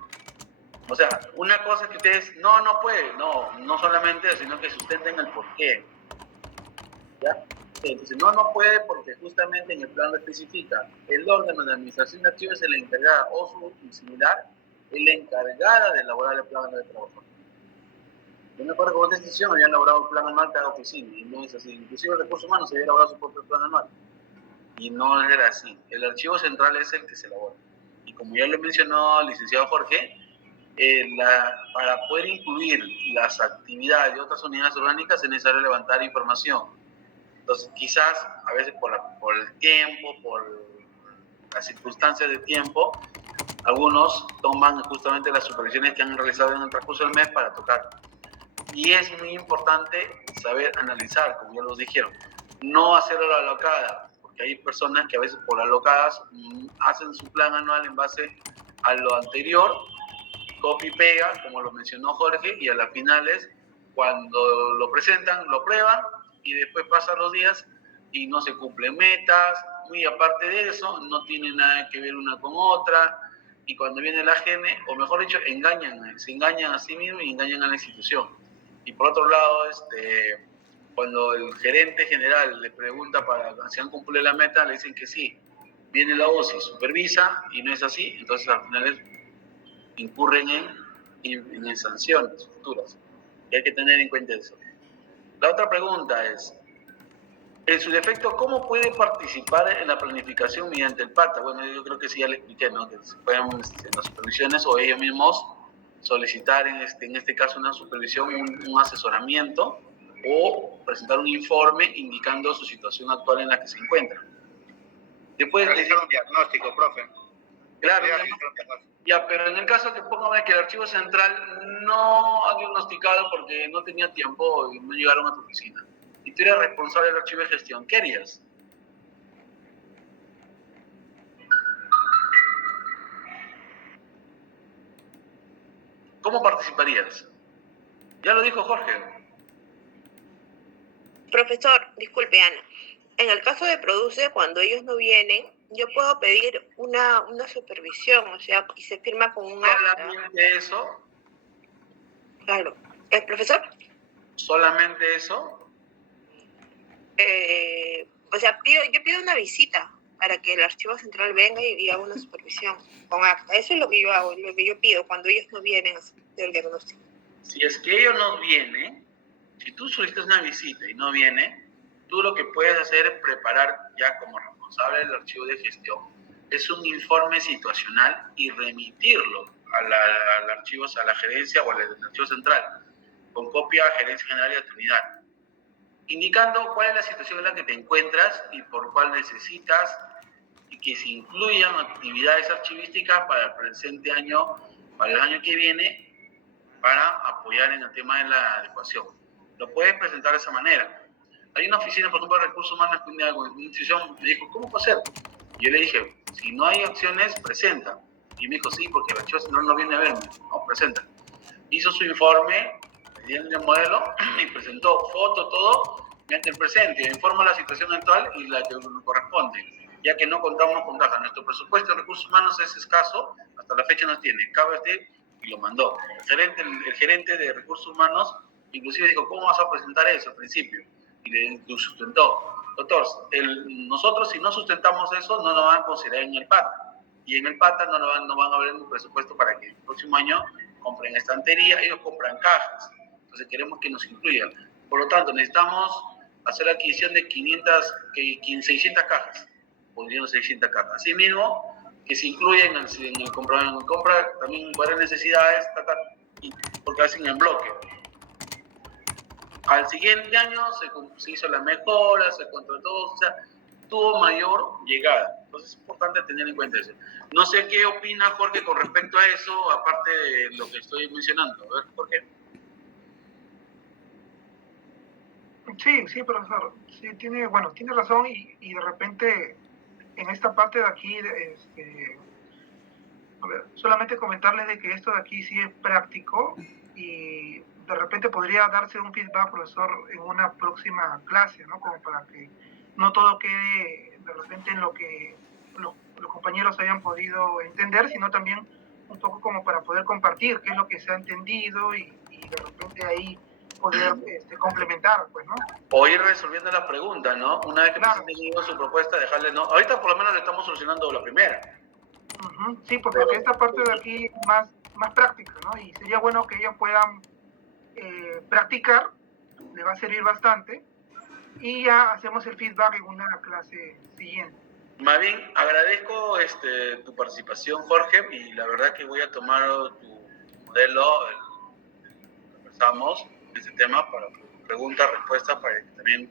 O sea, una cosa es que ustedes, no puede, no solamente, sino que sustenten el porqué. ¿Ya? Entonces, no puede porque justamente en el plan lo especifica. El órgano de administración de archivos es la encargada, o su similar, es la encargada de elaborar el plan de trabajo. Yo me acuerdo que con esta decisión habían elaborado el plan anual cada oficina, y no es así. Inclusive el recurso humano se había elaborado su propio plan anual. Y no era así. El archivo central es el que se elabora. Y como ya lo mencionó el licenciado Jorge, para poder incluir las actividades de otras unidades orgánicas es necesario levantar información. Entonces, quizás a veces por el tiempo, por las circunstancias de tiempo, algunos toman justamente las supervisiones que han realizado en el transcurso del mes para tocar. Y es muy importante saber analizar, como ya los dijeron, no hacerlo a la alocada, porque hay personas que a veces por alocadas hacen su plan anual en base a lo anterior, copia y pega, como lo mencionó Jorge, y a las finales, cuando lo presentan, lo prueban, y después pasan los días y no se cumplen metas, muy aparte de eso, no tiene nada que ver una con otra, y cuando viene la gene, o mejor dicho, se engañan a sí mismos y engañan a la institución. Y por otro lado, cuando el gerente general le pregunta para si han cumplido la meta, le dicen que sí. Viene la OSI, supervisa, y no es así, entonces al final incurren en sanciones futuras. Y hay que tener en cuenta eso. La otra pregunta es, en su defecto, ¿cómo puede participar en la planificación mediante el PATA? Bueno, yo creo que sí ya le expliqué, ¿no? Que se pueden en las supervisiones o ellos mismos solicitar en este caso una supervisión, un asesoramiento o presentar un informe indicando su situación actual en la que se encuentra. Después realizar un diagnóstico, profe. Claro, ya, pero en el caso que pongamos que el archivo central no ha diagnosticado porque no tenía tiempo y no llegaron a tu oficina, y tú eres responsable del archivo de gestión, ¿qué harías? ¿Cómo participarías? Ya lo dijo Jorge. Profesor, disculpe Ana, en el caso de Produce, cuando ellos no vienen, yo puedo pedir una supervisión, o sea, y se firma con un acta. ¿Solamente eso? Claro. ¿El profesor? ¿Solamente eso? O sea, yo pido una visita para que el archivo central venga y haga una supervisión con acta. Eso es lo que yo hago, lo que yo pido cuando ellos no vienen a hacer el diagnóstico. Si es que ellos no vienen, si tú solicitas una visita y no viene, tú lo que puedes hacer es preparar ya como responsable del archivo de gestión, es un informe situacional y remitirlo al archivo, a la gerencia o al archivo central, con copia a Gerencia General y a tu unidad, indicando cuál es la situación en la que te encuentras y por cuál necesitas y que se incluyan actividades archivísticas para el presente año, para el año que viene, para apoyar en el tema de la adecuación. Lo puedes presentar de esa manera. Hay una oficina, por ejemplo, de recursos humanos que una institución me dijo, ¿cómo puedo hacer? Yo le dije, si no hay acciones, presenta. Y me dijo, sí, porque el archivo central no viene a verme. No, presenta. Hizo su informe, le el modelo y presentó foto, todo, mediante el presente. Informa la situación actual y la que corresponde, ya que no contamos con caja. Nuestro presupuesto de recursos humanos es escaso, hasta la fecha no tiene. Cabe y lo mandó. El gerente de recursos humanos inclusive dijo, ¿cómo vas a presentar eso al principio? Y le sustentó. Doctor, nosotros si no sustentamos eso, no lo van a considerar en el PATA. Y en el PATA no van a ver un presupuesto para que el próximo año compren estantería, ellos compran cajas. Entonces queremos que nos incluyan. Por lo tanto, necesitamos hacer la adquisición de 600 cajas. Podríamos 600 cajas. Asimismo, que se incluyen en el compra también varias necesidades, porque hacen en bloque. Al siguiente año se hizo la mejora, se contrató, o sea, tuvo mayor llegada. Entonces es importante tener en cuenta eso. No sé qué opina Jorge con respecto a eso, aparte de lo que estoy mencionando. A ver, Jorge. Sí, profesor. Sí, tiene razón y de repente en esta parte de aquí, a ver, solamente comentarles de que esto de aquí sí es práctico y de repente podría darse un feedback, profesor, en una próxima clase, ¿no? Como para que no todo quede de repente en lo que los compañeros hayan podido entender, sino también un poco como para poder compartir qué es lo que se ha entendido y de repente ahí poder complementar, pues, ¿no? O ir resolviendo las preguntas, ¿no? Una vez que Claro. presenten su propuesta, dejarle, ¿no? Ahorita por lo menos le estamos solucionando la primera. Sí, pues porque esta parte de aquí es más práctica, ¿no? Y sería bueno que ellos puedan practicar, le va a servir bastante, y ya hacemos el feedback en una clase siguiente. Más bien, agradezco tu participación, Jorge, y la verdad que voy a tomar tu modelo, conversamos ese tema para preguntas, respuestas, para que también,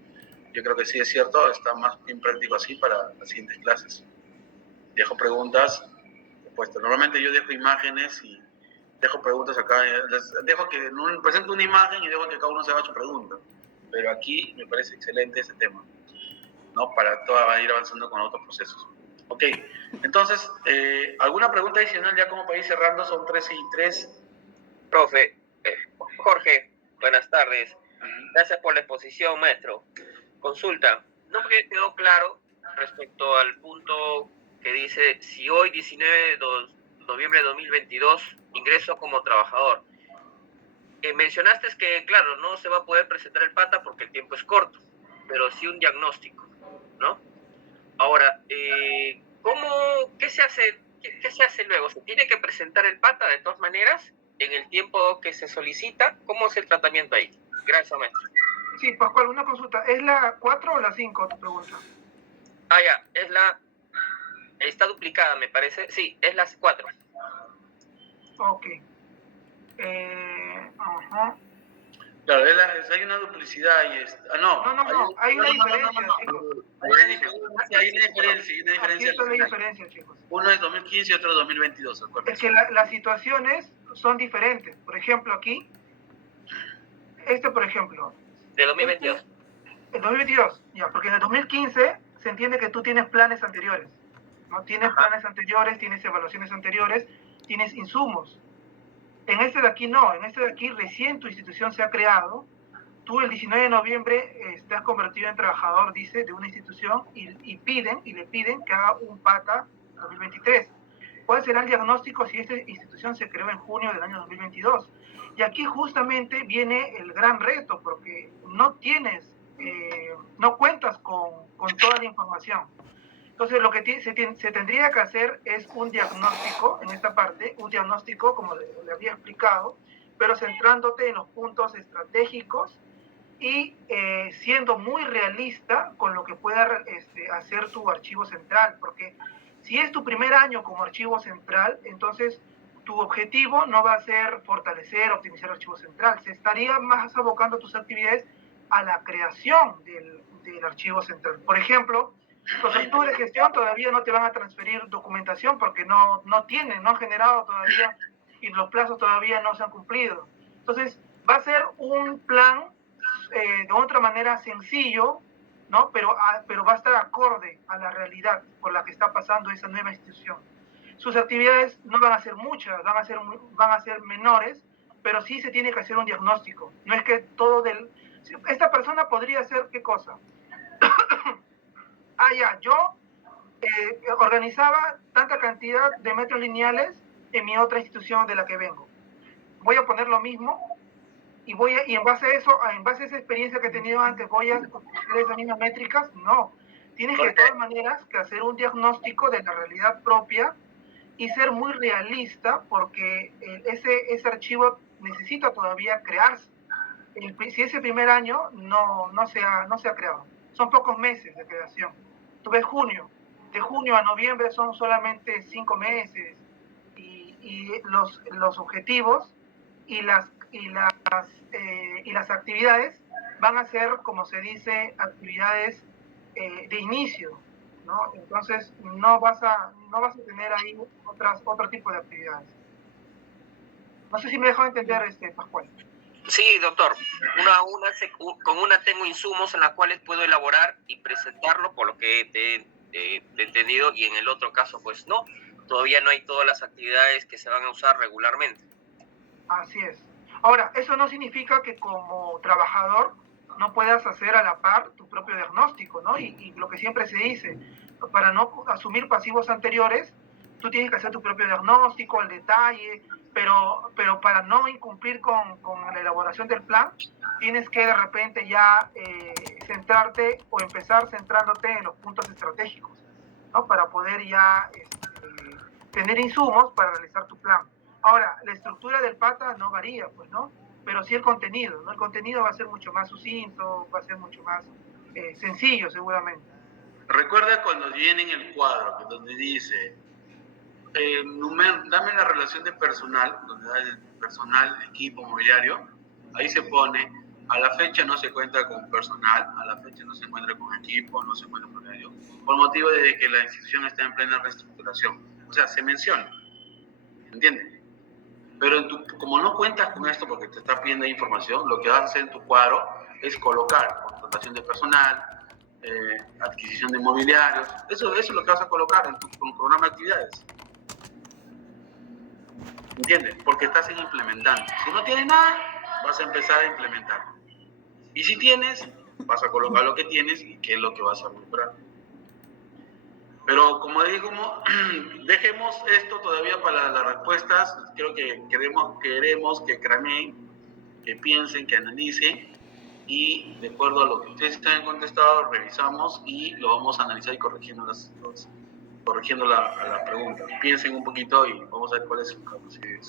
yo creo que sí es cierto, está más bien práctico así para las siguientes clases. Dejo preguntas, respuestas. Normalmente yo dejo imágenes y dejo preguntas acá, dejo que presente una imagen y dejo que cada uno se haga su pregunta. Pero aquí me parece excelente ese tema, ¿no? Para ir avanzando con otros procesos. Ok, entonces, ¿alguna pregunta adicional ya como para ir cerrando? Son 13 y 3. Profe, Jorge, buenas tardes. Gracias por la exposición, maestro. Consulta, no me quedó claro respecto al punto que dice, si hoy, 19 de noviembre de 2022, ingreso como trabajador. Mencionaste que, claro, no se va a poder presentar el PATA porque el tiempo es corto, pero sí un diagnóstico, ¿no? Ahora, ¿qué se hace? ¿Qué se hace luego? ¿Se tiene que presentar el PATA de todas maneras en el tiempo que se solicita? ¿Cómo es el tratamiento ahí? Gracias, maestro. Sí, Pascual, una consulta. ¿Es la 4 o la 5 tu pregunta? Ya, está duplicada, me parece. Sí, es las 4. Ok. Ajá. Claro, hay una duplicidad y No, hay una diferencia, chicos. Hay una diferencia. Aquí está la diferencia, chicos. Uno es 2015 y otro es 2022. Es que las situaciones son diferentes. Por ejemplo, aquí, por ejemplo. De 2022. El 2022, ya, porque en el 2015 se entiende que tú tienes planes anteriores, ¿no? Tienes planes anteriores, tienes evaluaciones anteriores, tienes insumos. En este de aquí no, en este de aquí recién tu institución se ha creado, tú el 19 de noviembre te has convertido en trabajador, dice, de una institución y le piden que haga un PATA 2023. ¿Cuál será el diagnóstico si esta institución se creó en junio del año 2022? Y aquí justamente viene el gran reto, porque no cuentas con toda la información. Entonces, lo que se tendría que hacer es un diagnóstico, en esta parte, un diagnóstico, como le había explicado, pero centrándote en los puntos estratégicos y siendo muy realista con lo que pueda hacer tu archivo central, porque si es tu primer año como archivo central, entonces tu objetivo no va a ser fortalecer, optimizar el archivo central, se estaría más abocando tus actividades a la creación del archivo central. Por ejemplo, los estudios de gestión todavía no te van a transferir documentación porque no han generado todavía y los plazos todavía no se han cumplido. Entonces, va a ser un plan de otra manera sencillo, ¿no? Pero va a estar acorde a la realidad por la que está pasando esa nueva institución. Sus actividades no van a ser muchas, van a ser menores, pero sí se tiene que hacer un diagnóstico. No es que esta persona podría hacer ¿qué cosa? Yo organizaba tanta cantidad de metros lineales en mi otra institución de la que vengo. Voy a poner lo mismo y en base a eso, en base a esa experiencia que he tenido antes, voy a hacer esas mismas métricas. No, tienes que de todas maneras que hacer un diagnóstico de la realidad propia y ser muy realista porque ese archivo necesita todavía crearse. Si ese primer año no se ha creado, son pocos meses de creación. Tú ves de junio a noviembre son solamente 5 meses y los objetivos y las actividades van a ser, como se dice, actividades de inicio, ¿no? Entonces no vas a tener ahí otro tipo de actividades. No sé si me dejó entender, Pascual. Sí, doctor. Con una tengo insumos en las cuales puedo elaborar y presentarlo, por lo que te he entendido, y en el otro caso, pues no. Todavía no hay todas las actividades que se van a usar regularmente. Así es. Ahora, eso no significa que como trabajador no puedas hacer a la par tu propio diagnóstico, ¿no? Y lo que siempre se dice, para no asumir pasivos anteriores, tú tienes que hacer tu propio diagnóstico, al detalle, pero para no incumplir con la elaboración del plan, tienes que de repente ya centrarte o empezar centrándote en los puntos estratégicos, ¿no? Para poder ya tener insumos para realizar tu plan. Ahora, la estructura del PATA no varía, pues, ¿no? Pero sí el contenido, ¿no? El contenido va a ser mucho más sucinto, va a ser mucho más sencillo, seguramente. Recuerda cuando viene en el cuadro, donde dice, dame la relación de personal, donde da el personal, equipo, mobiliario, ahí se pone, a la fecha no se cuenta con personal, a la fecha no se encuentra con equipo, no se encuentra con mobiliario, por motivo de que la institución está en plena reestructuración. O sea, se menciona, ¿entiendes? Pero como no cuentas con esto porque te está pidiendo información, lo que vas a hacer en tu cuadro es colocar contratación de personal, adquisición de mobiliarios. Eso es lo que vas a colocar en tu programa de actividades. ¿Entiendes? Porque estás implementando. Si no tienes nada, vas a empezar a implementar. Y si tienes, vas a colocar lo que tienes y qué es lo que vas a mejorar. Pero como digo, dejemos esto todavía para las respuestas. Creo que queremos que craneen, que piensen, que analicen, y de acuerdo a lo que ustedes han contestado, revisamos y lo vamos a analizar y corrigiendo la pregunta. Piensen un poquito y vamos a ver cuál es su capacidad,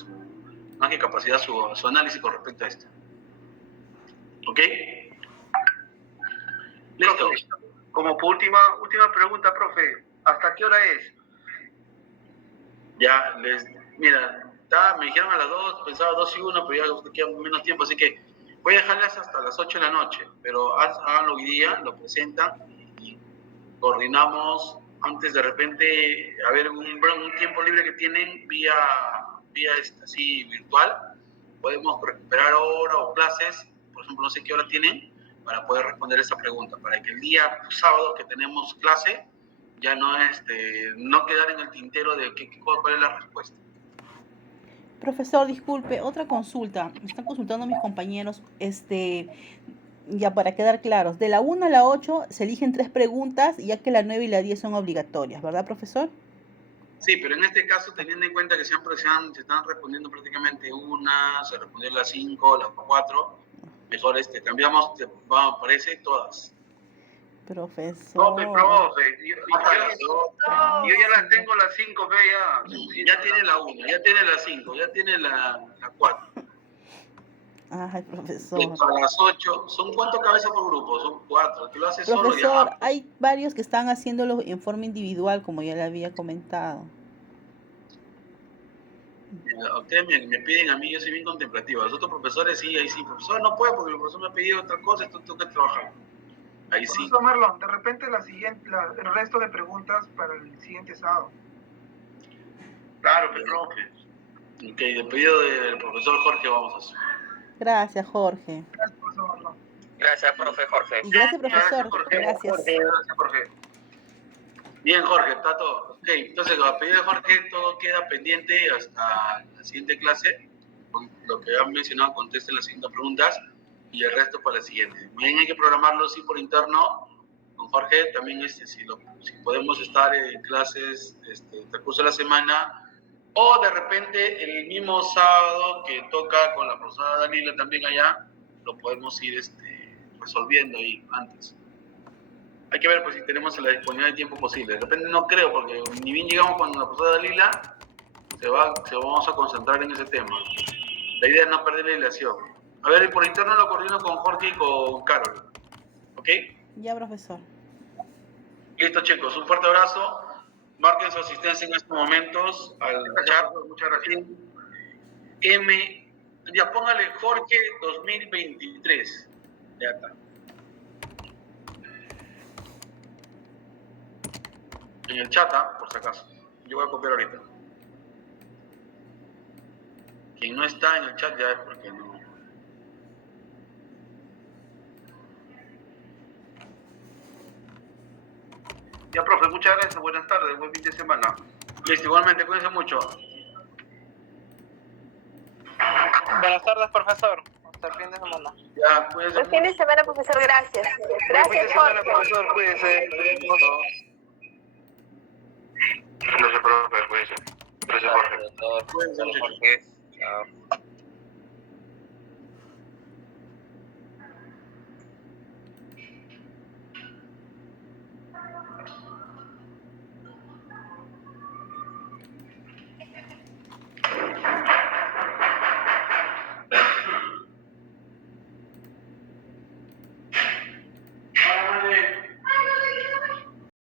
su análisis con respecto a esto. ¿Ok? Listo. Como por última pregunta, profe, ¿hasta qué hora es? Ya, mira, me dijeron a las 2, pensaba 2 y 1, pero ya queda menos tiempo, así que voy a dejarlas hasta las 8 de la noche, pero háganlo hoy día, lo presentan y coordinamos antes de repente, a ver, un tiempo libre que tienen vía así virtual, podemos recuperar hora o clases, por ejemplo, no sé qué hora tienen, para poder responder esa pregunta, para que el día sábado que tenemos clase, ya no quedar en el tintero de cuál es la respuesta. Profesor, disculpe, otra consulta. Me están consultando mis compañeros, ya para quedar claros. De la 1 a la 8 se eligen 3 preguntas, ya que la 9 y la 10 son obligatorias, ¿verdad, profesor? Sí, pero en este caso, teniendo en cuenta que se están respondiendo prácticamente una, se respondió las 5, las 4, mejor cambiamos, parece, todas. Profesor. Profe, yo ya las tengo las 5, ya tiene la 1, ya tiene la 5, ya tiene la 4. Ay, profesor. Para las 8, ¿son cuántas cabezas por grupo? Son 4. Tú lo haces profesor, solo ya. Hay varios que están haciéndolo en forma individual, como ya le había comentado. Ustedes me piden a mí, yo soy bien contemplativo. Los otros profesores sí, ahí sí. Profesor, no puedo porque el profesor me ha pedido otra cosa, esto tengo que trabajar. Ahí sí. Profesor Marlon, de repente el resto de preguntas para el siguiente sábado. Claro, profe. Ok, de pedido del profesor Jorge vamos a hacer. Gracias, Jorge. Gracias, profesor Marlon. Gracias, profe Jorge. Y gracias, profesor. Gracias. Gracias, Jorge. Bien, Jorge, está todo. Ok, entonces a pedido de Jorge todo queda pendiente hasta la siguiente clase. Con lo que han mencionado, contesten las siguientes preguntas y el resto para la siguiente. Mañana hay que programarlo sí por interno. Con Jorge también si podemos estar en clases el curso de la semana, o de repente el mismo sábado que toca con la profesora Dalila también allá, lo podemos ir resolviendo ahí antes. Hay que ver pues si tenemos la disponibilidad de tiempo posible. De repente no creo, porque ni bien llegamos cuando la profesora Dalila, vamos a concentrar en ese tema. La idea es no perder la hilación. A ver, por interno lo coordino con Jorge y con Carol. ¿Ok? Ya, profesor. Listo, chicos. Un fuerte abrazo. Marquen su asistencia en estos momentos al chat. Muchas gracias. Ya póngale Jorge 2023. Ya está. En el chat, por si acaso. Yo voy a copiar ahorita. Quien no está en el chat ya es porque no. Ya, profe, muchas gracias. Buenas tardes. Buen fin de semana. Listo, igualmente, cuídense mucho. Buenas tardes, profesor. Hasta el fin de semana. Ya, cuídense Buen fin de semana, profesor. Gracias. Gracias, Jorge. profesor, cuídense. Gracias, profe. Cuídense. Gracias, Jorge. Cuídense, Jorge. Chao.